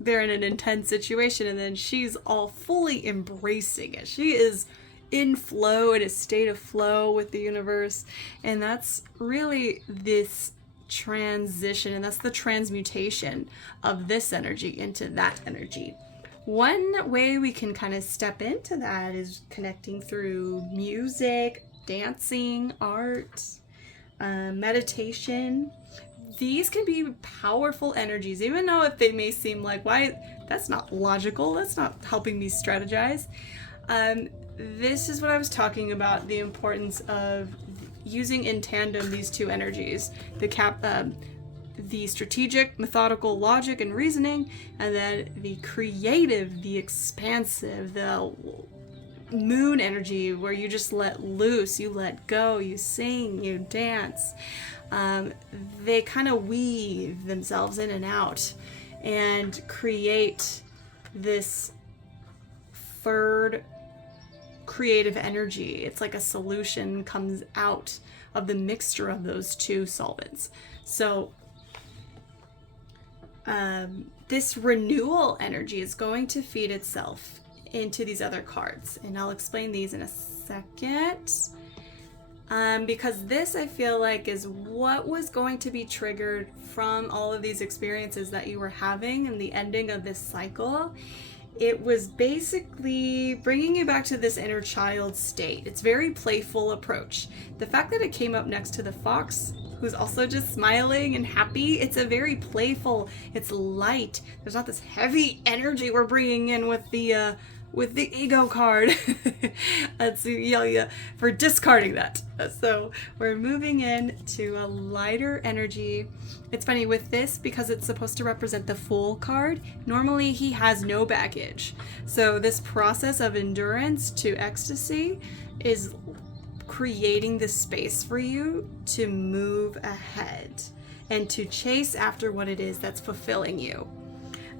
they're in an intense situation, and then she's all fully embracing it. She is in flow, in a state of flow with the universe, and that's really this transition, and that's the transmutation of this energy into that energy. One way we can kind of step into that is connecting through music, dancing, art, meditation. These can be powerful energies, even though if they may seem like, why, that's not logical, that's not helping me strategize. This is what I was talking about, the importance of using in tandem these two energies, the strategic, methodical logic and reasoning, and then the creative, the expansive, the moon energy, where you just let loose, you let go, you sing, you dance. They kind of weave themselves in and out and create this third creative energy. It's like a solution comes out of the mixture of those two solvents. So this renewal energy is going to feed itself into these other cards, and I'll explain these in a second, because this, I feel like, is what was going to be triggered from all of these experiences that you were having in the ending of this cycle. It was basically bringing you back to this inner child state. It's very playful approach. The fact that it came up next to the fox, who's also just smiling and happy, it's a very playful, it's light. There's not this heavy energy we're bringing in with the ego card. That's for discarding that. So we're moving in to a lighter energy. It's funny with this, because it's supposed to represent the Fool card. Normally he has no baggage. So this process of endurance to ecstasy is creating the space for you to move ahead and to chase after what it is that's fulfilling you.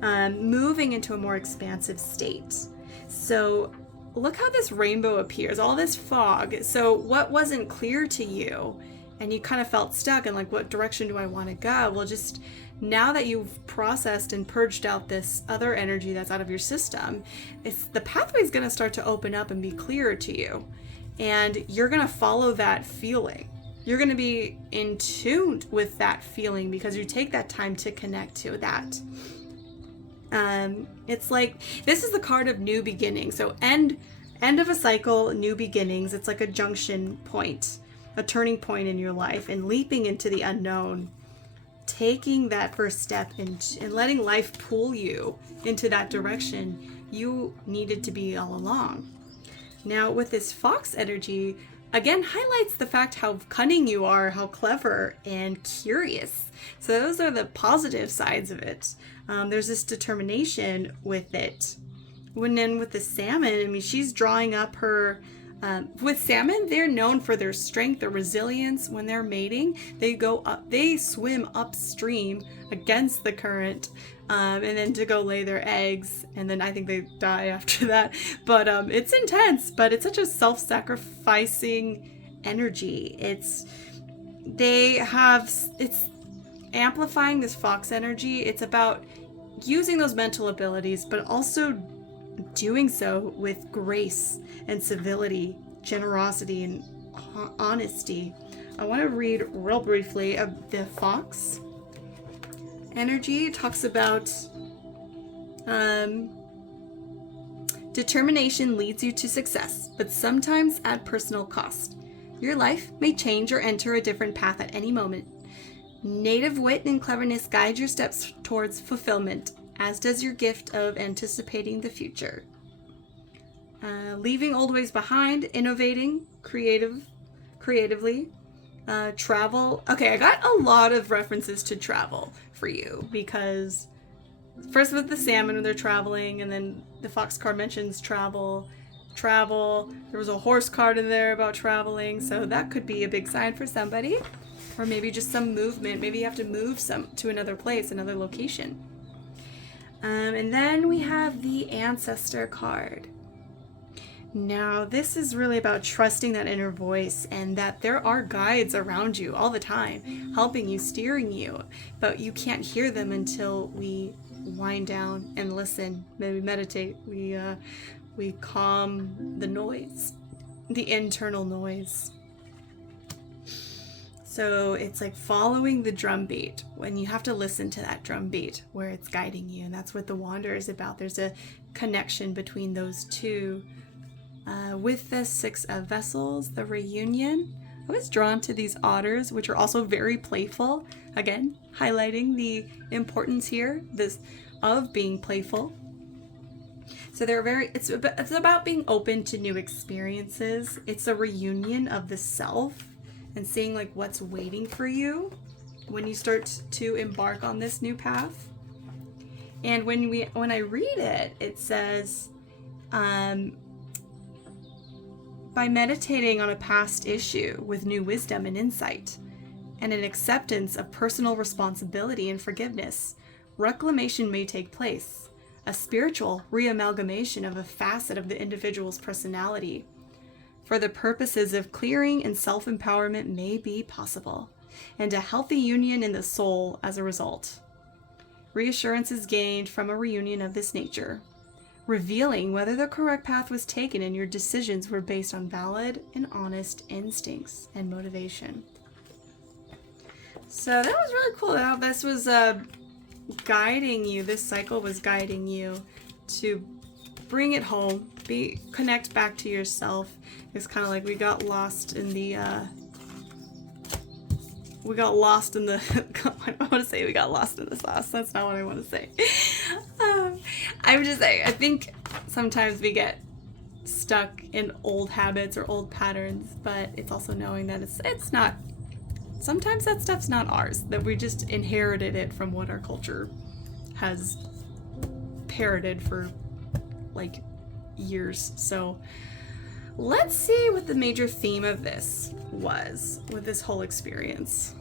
Moving into a more expansive state. So look how this rainbow appears, all this fog. So what wasn't clear to you, and you kind of felt stuck and like, what direction do I want to go? Well, just now that you've processed and purged out this other energy that's out of your system, the pathway is going to start to open up and be clearer to you. And you're going to follow that feeling. You're going to be in tune with that feeling because you take that time to connect to that. It's like, this is the card of new beginnings. So end of a cycle, new beginnings. It's like a junction point, a turning point in your life, and leaping into the unknown, taking that first step and letting life pull you into that direction you needed to be all along. Now with this fox energy, again highlights the fact how cunning you are, how clever and curious. So those are the positive sides of it. There's this determination with it. When then with the salmon, I mean, she's drawing up her. With salmon, they're known for their strength, their resilience. When they're mating, they swim upstream against the current, and then to go lay their eggs, and then I think they die after that. But it's intense, but it's such a self-sacrificing energy. It's amplifying this fox energy. It's about using those mental abilities, but also doing so with grace and civility, generosity, and honesty. I want to read real briefly of the fox energy. It talks about determination leads you to success, but sometimes at personal cost. Your life may change or enter a different path at any moment. Native wit and cleverness guide your steps towards fulfillment, as does your gift of anticipating the future. Leaving old ways behind, innovating, creatively, travel. Okay, I got a lot of references to travel for you, because first with the salmon when they're traveling, and then the fox card mentions travel. There was a horse card in there about traveling, so that could be a big sign for somebody. Or maybe just some movement. Maybe you have to move to another place, another location. And then we have the Ancestor card. Now, this is really about trusting that inner voice, and that there are guides around you all the time, helping you, steering you, but you can't hear them until we wind down and listen. Maybe meditate. We calm the noise, the internal noise. So it's like following the drum beat, when you have to listen to that drum beat where it's guiding you. And that's what the Wanderer is about. There's a connection between those two. With the Six of Vessels, the reunion, I was drawn to these otters, which are also very playful. Again, highlighting the importance here of being playful. So it's about being open to new experiences. It's a reunion of the self, and seeing like what's waiting for you when you start to embark on this new path. And when I read it, it says, by meditating on a past issue with new wisdom and insight, and an acceptance of personal responsibility and forgiveness, reclamation may take place, a spiritual reamalgamation of a facet of the individual's personality. For the purposes of clearing and self-empowerment may be possible, and a healthy union in the soul as a result. Reassurance is gained from a reunion of this nature, revealing whether the correct path was taken and your decisions were based on valid and honest instincts and motivation. So that was really cool how this was guiding you, this cycle was guiding you to bring it home, connect back to yourself. It's kind of like we got lost in the I want to say we got lost in the sauce. That's not what I want to say. I'm just saying, I think sometimes we get stuck in old habits or old patterns, but it's also knowing that it's not, sometimes that stuff's not ours, that we just inherited it from what our culture has parroted for like years. So let's see what the major theme of this was with this whole experience.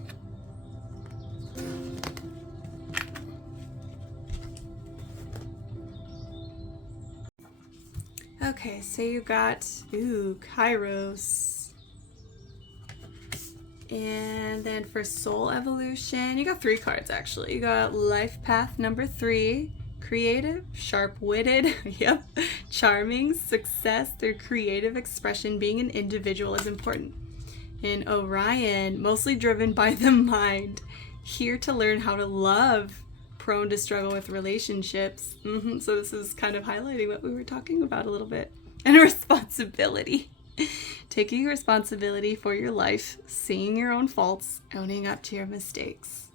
Okay, so you got Kairos. And then for soul evolution, you got 3 cards actually. You got life path number 3, creative, sharp-witted, yep, charming, success through creative expression, being an individual is important. And Orion, mostly driven by the mind, here to learn how to love, prone to struggle with relationships. So this is kind of highlighting what we were talking about a little bit. And responsibility. Taking responsibility for your life, seeing your own faults, owning up to your mistakes.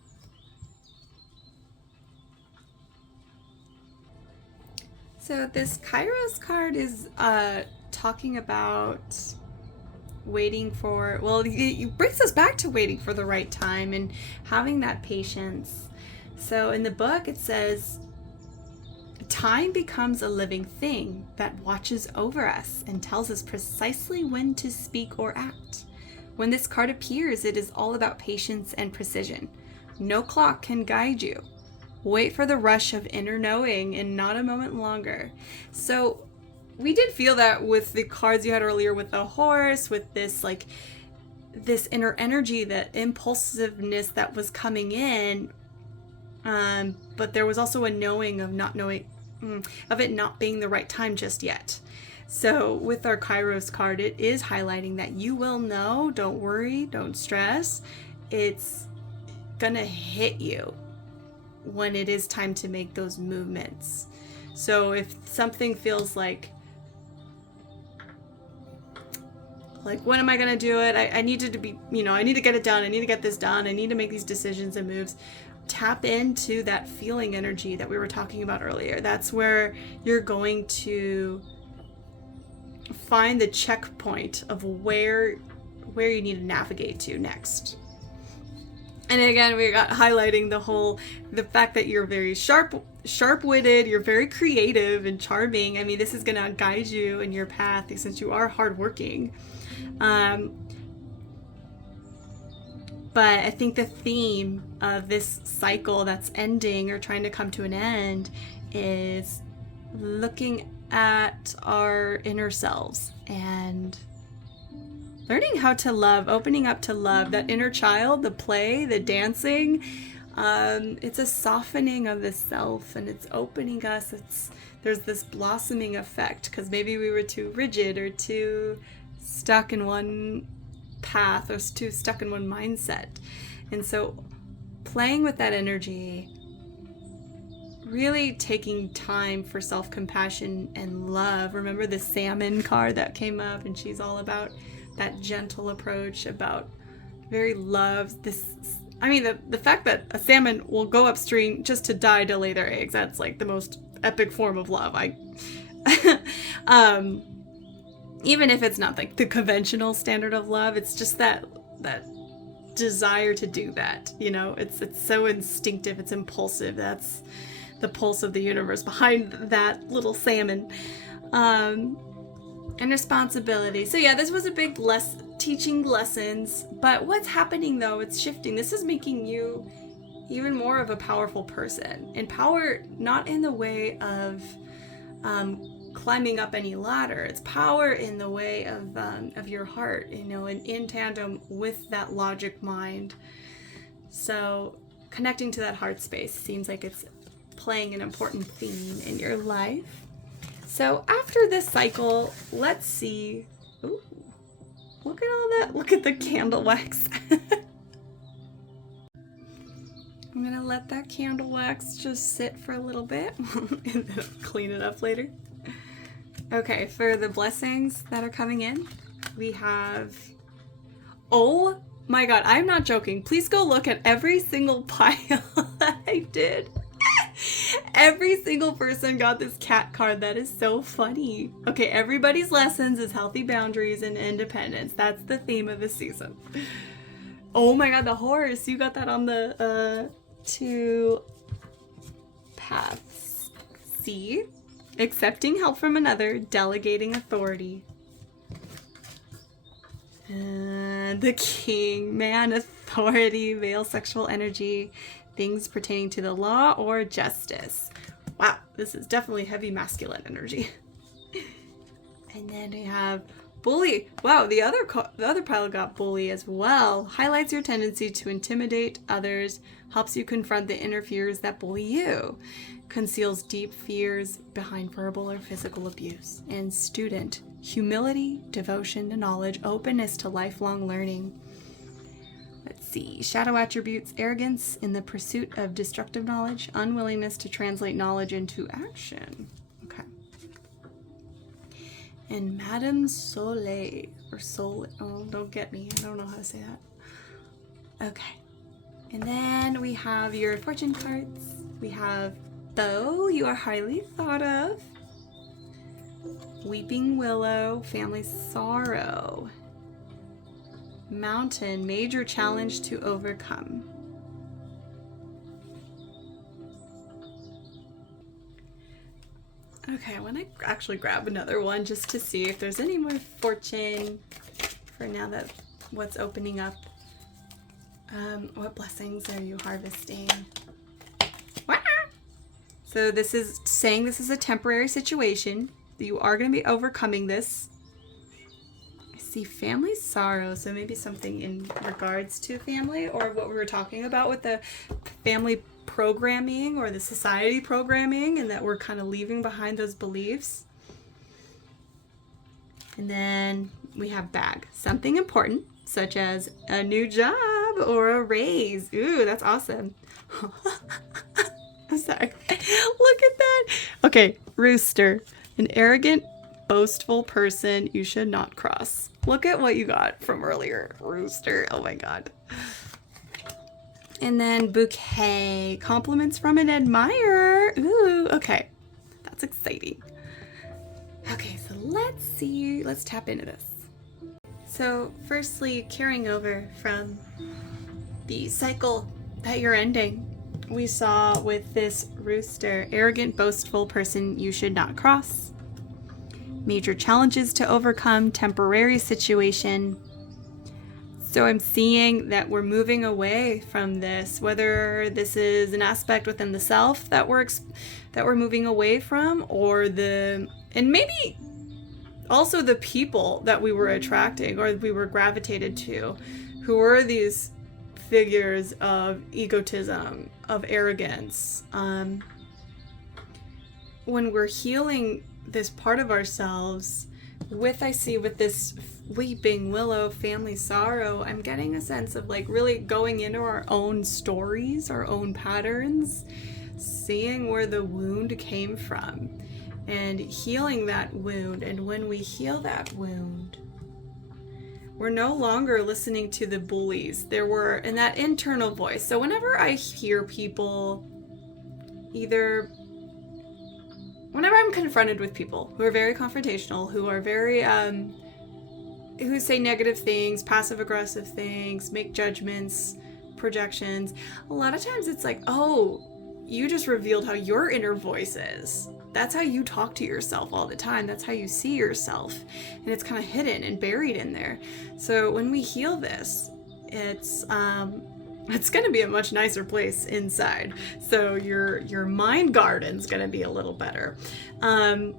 So this Kairos card is talking about waiting for, well, it brings us back to waiting for the right time and having that patience. So in the book it says, time becomes a living thing that watches over us and tells us precisely when to speak or act. When this card appears, it is all about patience and precision. No clock can guide you. Wait for the rush of inner knowing and not a moment longer. So we did feel that with the cards you had earlier with the horse, with this like this inner energy, that impulsiveness that was coming in. But there was also a knowing of not knowing, of it not being the right time just yet. So with our Kairos card, it is highlighting that you will know. Don't worry, don't stress. It's gonna hit you when it is time to make those movements. So if something feels like when am I gonna do it? I need it to be, I need to get it done. I need to get this done. I need to make these decisions and moves. Tap into that feeling energy that we were talking about earlier. That's where you're going to find the checkpoint of where you need to navigate to next. And again, we got highlighting the fact that you're very sharp-witted, you're very creative and charming. I mean, this is gonna guide you in your path since you are hardworking. But I think the theme of this cycle that's ending or trying to come to an end is looking at our inner selves and learning how to love, opening up to love, that inner child, the play, the dancing. It's a softening of the self, and it's opening us. There's this blossoming effect because maybe we were too rigid or too stuck in one path or too stuck in one mindset. And so playing with that energy, really taking time for self-compassion and love. Remember the salmon card that came up, and she's all about that gentle approach, about very love. The fact that a salmon will go upstream just to die to lay their eggs, that's like the most epic form of love. Even if it's not like the conventional standard of love, it's just that desire to do that. It's so instinctive, it's impulsive. That's the pulse of the universe behind that little salmon. And responsibility. So yeah, this was a big teaching lessons, but what's happening though, it's shifting. This is making you even more of a powerful person. And power not in the way of climbing up any ladder. It's power in the way of your heart, and in tandem with that logic mind. So connecting to that heart space seems like it's playing an important theme in your life. So after this cycle, let's see. Ooh, look at all that. Look at the candle wax. I'm gonna let that candle wax just sit for a little bit and then I'll clean it up later. Okay, for the blessings that are coming in, we have, oh my god, I'm not joking. Please go look at every single pile that I did. Every single person got this cat card. That is so funny. Okay, everybody's lessons is healthy boundaries and independence. That's the theme of the season. Oh my god, the horse. You got that on the two paths. See? Accepting help from another, delegating authority. And the king, man, authority, male sexual energy, things pertaining to the law or justice. Wow, this is definitely heavy masculine energy. And then we have bully. Wow, the other pile got bully as well. Highlights your tendency to intimidate others, helps you confront the inner fears that bully you, conceals deep fears behind verbal or physical abuse. And student, humility, devotion to knowledge, openness to lifelong learning. Let's see, shadow attributes, arrogance in the pursuit of destructive knowledge, unwillingness to translate knowledge into action. Okay. And Madame Soleil, or Soleil, oh, don't get me, I don't know how to say that. Okay. And then we have your fortune cards. We have Though you are highly thought of, Weeping Willow, family sorrow, Mountain, major challenge to overcome. Okay, I want to actually grab another one just to see if there's any more fortune for now that what's opening up. What blessings are you harvesting? So this is saying this is a temporary situation. You are going to be overcoming this. I see family sorrow, so maybe something in regards to family, or what we were talking about with the family programming or the society programming, and that we're kind of leaving behind those beliefs. And then we have bag, something important, such as a new job or a raise. Ooh, that's awesome. I'm sorry. Look at that. Okay, rooster, an arrogant, boastful person you should not cross. Look at what you got from earlier, rooster. Oh my God. And then bouquet, compliments from an admirer. Ooh, okay. That's exciting. Okay, so let's see. Let's tap into this. So firstly, carrying over from the cycle that you're ending, we saw with this rooster, arrogant, boastful person you should not cross. Major challenges to overcome, temporary situation. So I'm seeing that we're moving away from this, whether this is an aspect within the self that we're moving away from, or and maybe also the people that we were attracting or we were gravitated to, who were these figures of egotism, of arrogance. When we're healing this part of ourselves with this weeping willow, family sorrow, I'm getting a sense of like really going into our own stories, our own patterns, seeing where the wound came from and healing that wound. And when we heal that wound, we're no longer listening to the bullies. In that internal voice. So whenever I hear people, whenever I'm confronted with people who are very confrontational, who are very, who say negative things, passive aggressive things, make judgments, projections, a lot of times it's like, oh, you just revealed how your inner voice is. That's how you talk to yourself all the time. That's how you see yourself. And it's kind of hidden and buried in there. So when we heal this, it's going to be a much nicer place inside. So your mind garden's going to be a little better. I'm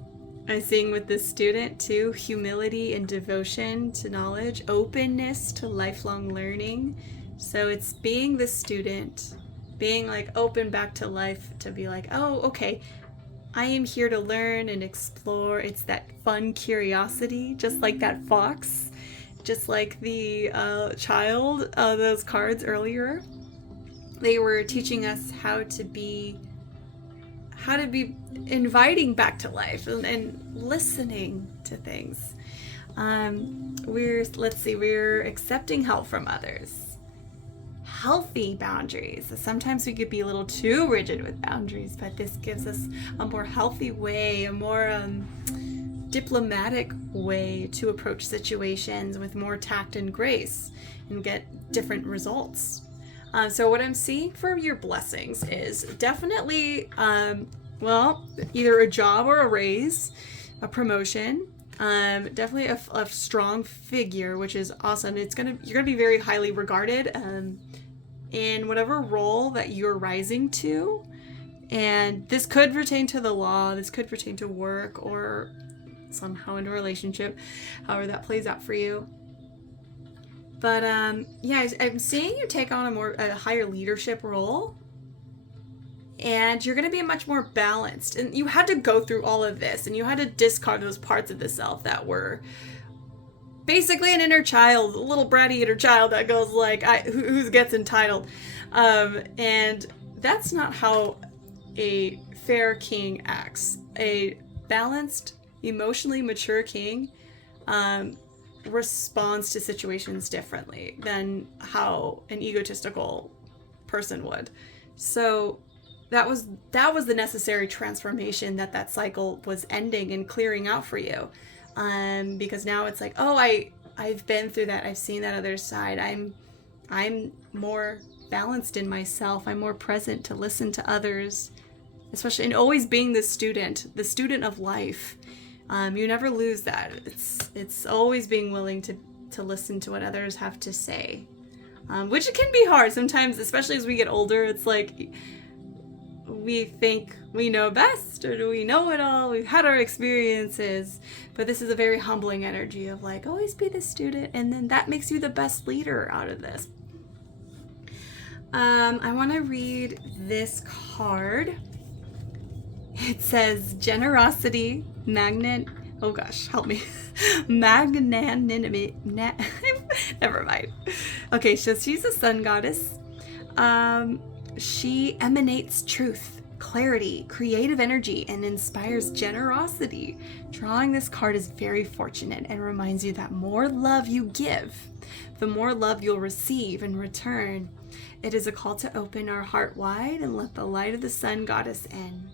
seeing with this student too, humility and devotion to knowledge, openness to lifelong learning. So it's being the student, being like open back to life, to be like, oh, okay, I am here to learn and explore. It's that fun curiosity, just like that fox, just like the child, those cards earlier. They were teaching us how to be inviting back to life and listening to things. We're accepting help from others. Healthy boundaries. Sometimes we could be a little too rigid with boundaries, but this gives us a more healthy way, a more diplomatic way to approach situations with more tact and grace and get different results. So what I'm seeing for your blessings is definitely, either a job or a raise, a promotion, definitely a strong figure, which is awesome. You're gonna be very highly regarded in whatever role that you're rising to. And this could pertain to the law, this could pertain to work, or somehow in a relationship, however that plays out for you. But I'm seeing you take on a higher leadership role, and you're going to be much more balanced. And you had to go through all of this, and you had to discard those parts of the self that were basically an inner child, a little bratty inner child that goes like, who gets entitled. And that's not how a fair king acts. A balanced, emotionally mature king responds to situations differently than how an egotistical person would. So that was the necessary transformation that cycle was ending and clearing out for you. Because now it's like, oh, I've been through that. I've seen that other side. I'm more balanced in myself. I'm more present to listen to others, especially, and always being the student of life. You never lose that. It's always being willing to listen to what others have to say, which it can be hard sometimes, especially as we get older. It's like we think we know best, or do we know it all? We've had our experiences, but this is a very humbling energy of like, always be the student, and then that makes you the best leader out of this. I want to read this card. It says generosity, oh gosh, help me. Magnanimity. Never mind. Okay, so she's a sun goddess. She emanates truth, clarity, creative energy, and inspires generosity. Drawing this card is very fortunate and reminds you that more love you give, the more love you'll receive in return. It is a call to open our heart wide and let the light of the sun goddess in.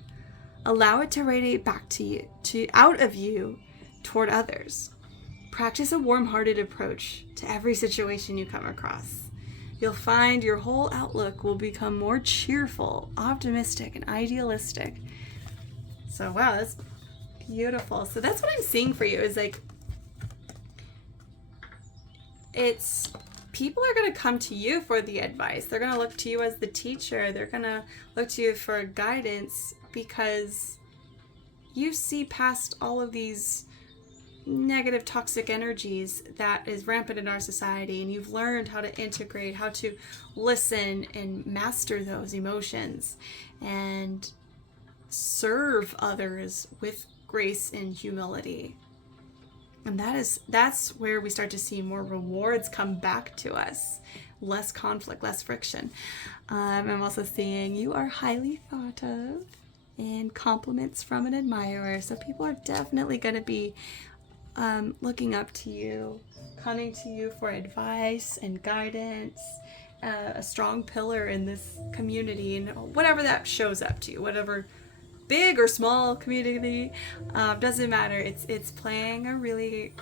Allow it to radiate back to you, out of you, toward others. Practice a warm-hearted approach to every situation you come across. You'll find your whole outlook will become more cheerful, optimistic, and idealistic. So wow, that's beautiful. So that's what I'm seeing for you, is like, it's people are going to come to you for the advice. They're going to look to you as the teacher. They're going to look to you for guidance, because you see past all of these negative, toxic energies that is rampant in our society, and you've learned how to integrate, how to listen and master those emotions and serve others with grace and humility. And that's where we start to see more rewards come back to us. Less conflict, less friction. I'm also seeing you are highly thought of and compliments from an admirer. So people are definitely going to be looking up to you, coming to you for advice and guidance, a strong pillar in this community, and whatever that shows up to you, whatever big or small community, doesn't matter. It's playing a really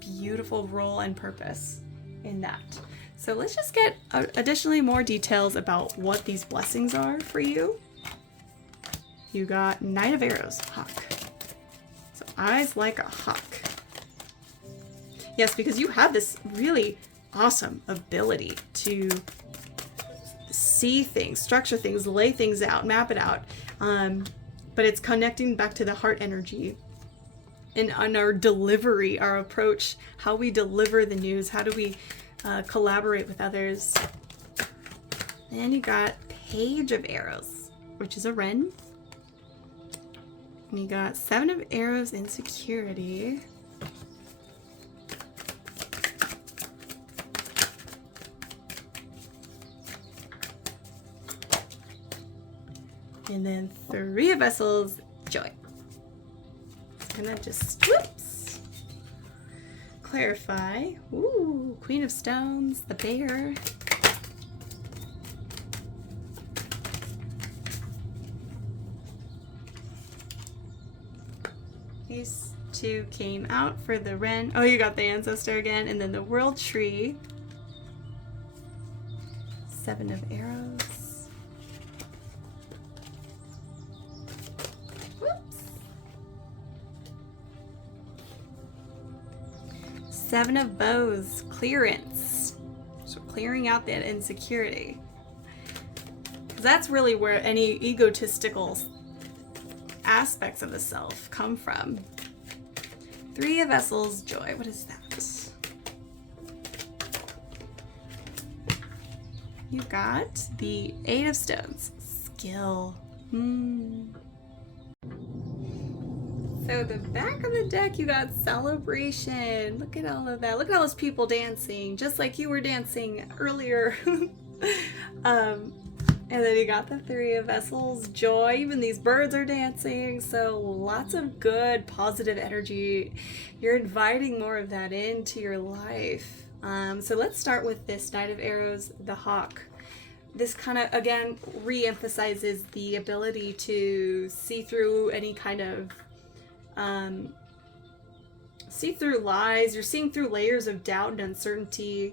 beautiful role and purpose in that. So let's just get additionally more details about what these blessings are for you. You got Knight of Arrows, hawk. So eyes like a hawk. Yes, because you have this really awesome ability to see things, structure things, lay things out, map it out. But it's connecting back to the heart energy. And on our delivery, our approach, how we deliver the news, how do we collaborate with others. And you got Page of Arrows, which is a Wren. And you got 7 of Arrows, Insecurity. And then 3 of Vessels, Joy. I'm gonna just, whoops, clarify. Ooh, Queen of Stones, the bear. These 2 came out for the Wren. Oh, you got the Ancestor again. And then the World Tree. 7 of Arrows. Whoops. 7 of Bows, clearance. So clearing out that insecurity. That's really where any egotistical aspects of the self come from. 3 of Vessels, Joy. What is that? You got the 8 of Stones, skill. So the back of the deck, you got celebration. Look at all of that. Look at all those people dancing, just like you were dancing earlier. And then you got the 3 of Vessels, joy. Even these birds are dancing. So lots of good, positive energy. You're inviting more of that into your life. So let's start with this Knight of Arrows, the hawk. This kind of, again, re-emphasizes the ability to see through any kind of see through lies. You're seeing through layers of doubt and uncertainty.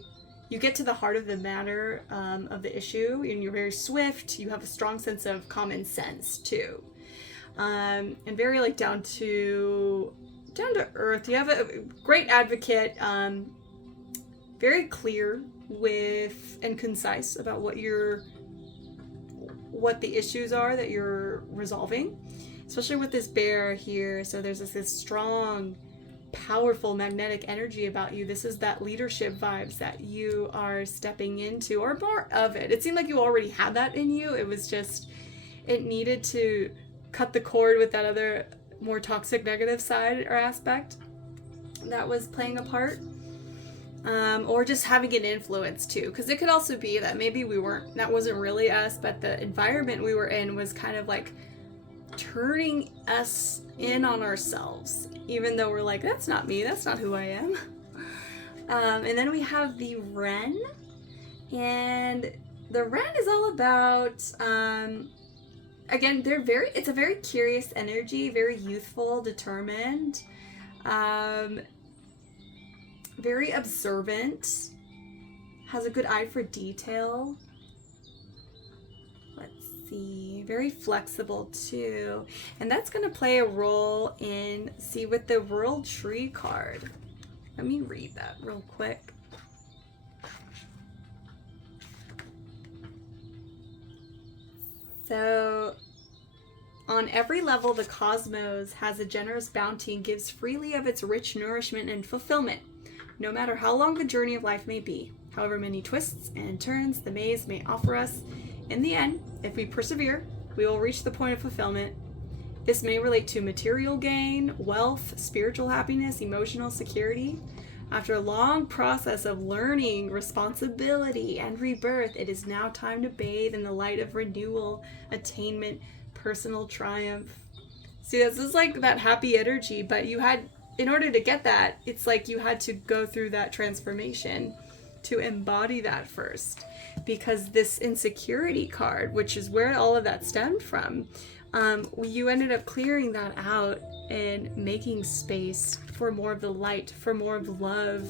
You get to the heart of the matter of the issue, and you're very swift. You have a strong sense of common sense too, and very like down to earth. You have a great advocate, very clear with and concise about what the issues are that you're resolving, especially with this bear here. So there's this strong, powerful magnetic energy about you. This is that leadership vibes that you are stepping into, or more of it. It seemed like you already had that in you. It was just, it needed to cut the cord with that other more toxic negative side or aspect that was playing a part, or just having an influence too, because it could also be that maybe that wasn't really us, but the environment we were in was kind of like turning us in on ourselves, even though we're like, that's not me, that's not who I am. And then we have the Wren, and the Wren is all about, again, it's a very curious energy, very youthful, determined, very observant, has a good eye for detail. Let's see, very flexible too. And that's going to play a role in, with the World Tree card. Let me read that real quick. So, on every level, the cosmos has a generous bounty and gives freely of its rich nourishment and fulfillment, no matter how long the journey of life may be, however many twists and turns the maze may offer us. In the end, if we persevere, we will reach the point of fulfillment. This may relate to material gain, wealth, spiritual happiness, emotional security. After a long process of learning, responsibility, and rebirth, it is now time to bathe in the light of renewal, attainment, personal triumph. See, this is like that happy energy, but in order to get that, it's like you had to go through that transformation to embody that first. Because this insecurity card, which is where all of that stemmed from, you ended up clearing that out and making space for more of the light, for more of love,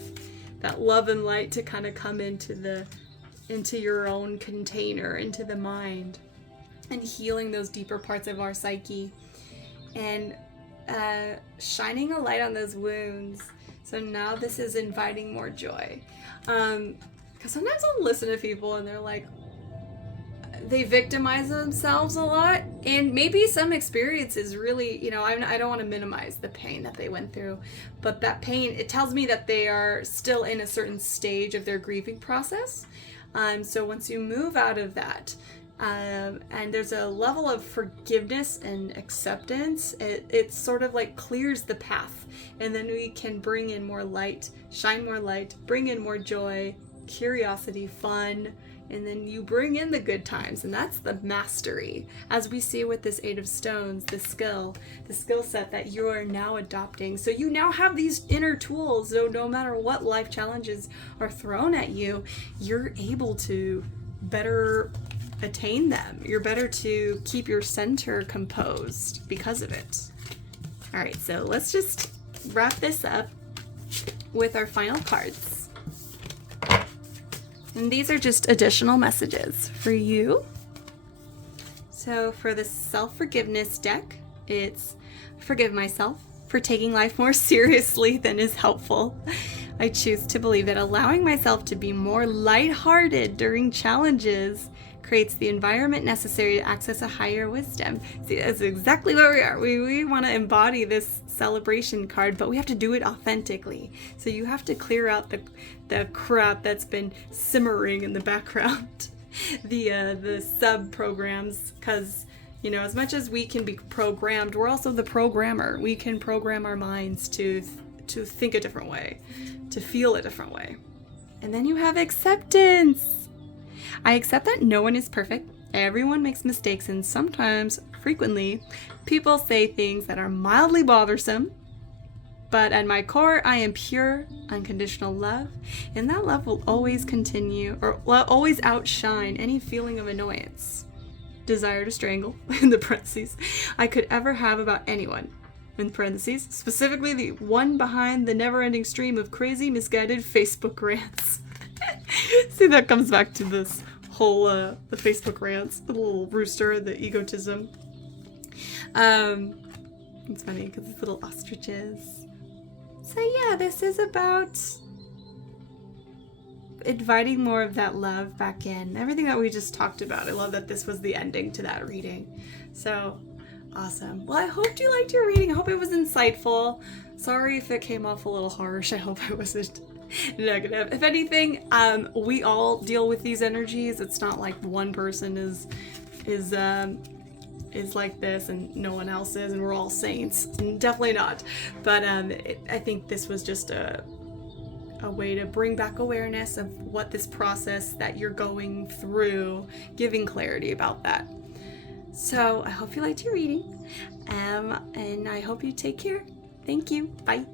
that love and light to kind of come into your own container, into the mind, and healing those deeper parts of our psyche, and shining a light on those wounds. So now this is inviting more joy. Because sometimes I'll listen to people and they're like, they victimize themselves a lot, and maybe some experiences really, I don't want to minimize the pain that they went through, but that pain, it tells me that they are still in a certain stage of their grieving process. So once you move out of that, and there's a level of forgiveness and acceptance, it sort of like clears the path, and then we can bring in more light, shine more light, bring in more joy, curiosity, fun, and then you bring in the good times, and that's the mastery, as we see with this Eight of Stones, the skill set that you are now adopting. So you now have these inner tools, so no matter what life challenges are thrown at you, you're able to better attain them. You're better to keep your center composed because of it. All right, so let's just wrap this up with our final cards. And these are just additional messages for you. So for the self-forgiveness deck, it's forgive myself for taking life more seriously than is helpful. I choose to believe that allowing myself to be more lighthearted during challenges creates the environment necessary to access a higher wisdom. See, that's exactly what we are. We want to embody this celebration card, but we have to do it authentically. So you have to clear out the crap that's been simmering in the background, the sub programs, because as much as we can be programmed, we're also the programmer. We can program our minds to think a different way, to feel a different way. And then you have acceptance. I accept that no one is perfect. Everyone makes mistakes, and sometimes, frequently, people say things that are mildly bothersome. But at my core, I am pure, unconditional love, and that love will always continue, or will always outshine any feeling of annoyance, desire to strangle, in the parentheses, I could ever have about anyone. in parentheses, specifically the one behind the never-ending stream of crazy, misguided Facebook rants. See, that comes back to this whole, the Facebook rants, the little rooster, the egotism. It's funny because it's little ostriches. So yeah, this is about inviting more of that love back in. Everything that we just talked about. I love that this was the ending to that reading. So awesome. Well, I hope you liked your reading. I hope it was insightful. Sorry if it came off a little harsh. I hope it wasn't negative. If anything, we all deal with these energies. It's not like one person is like this and no one else is and we're all saints. Definitely not. But I think this was just a way to bring back awareness of what this process that you're going through, giving clarity about that. So I hope you liked your reading, and I hope you take care. Thank you. Bye.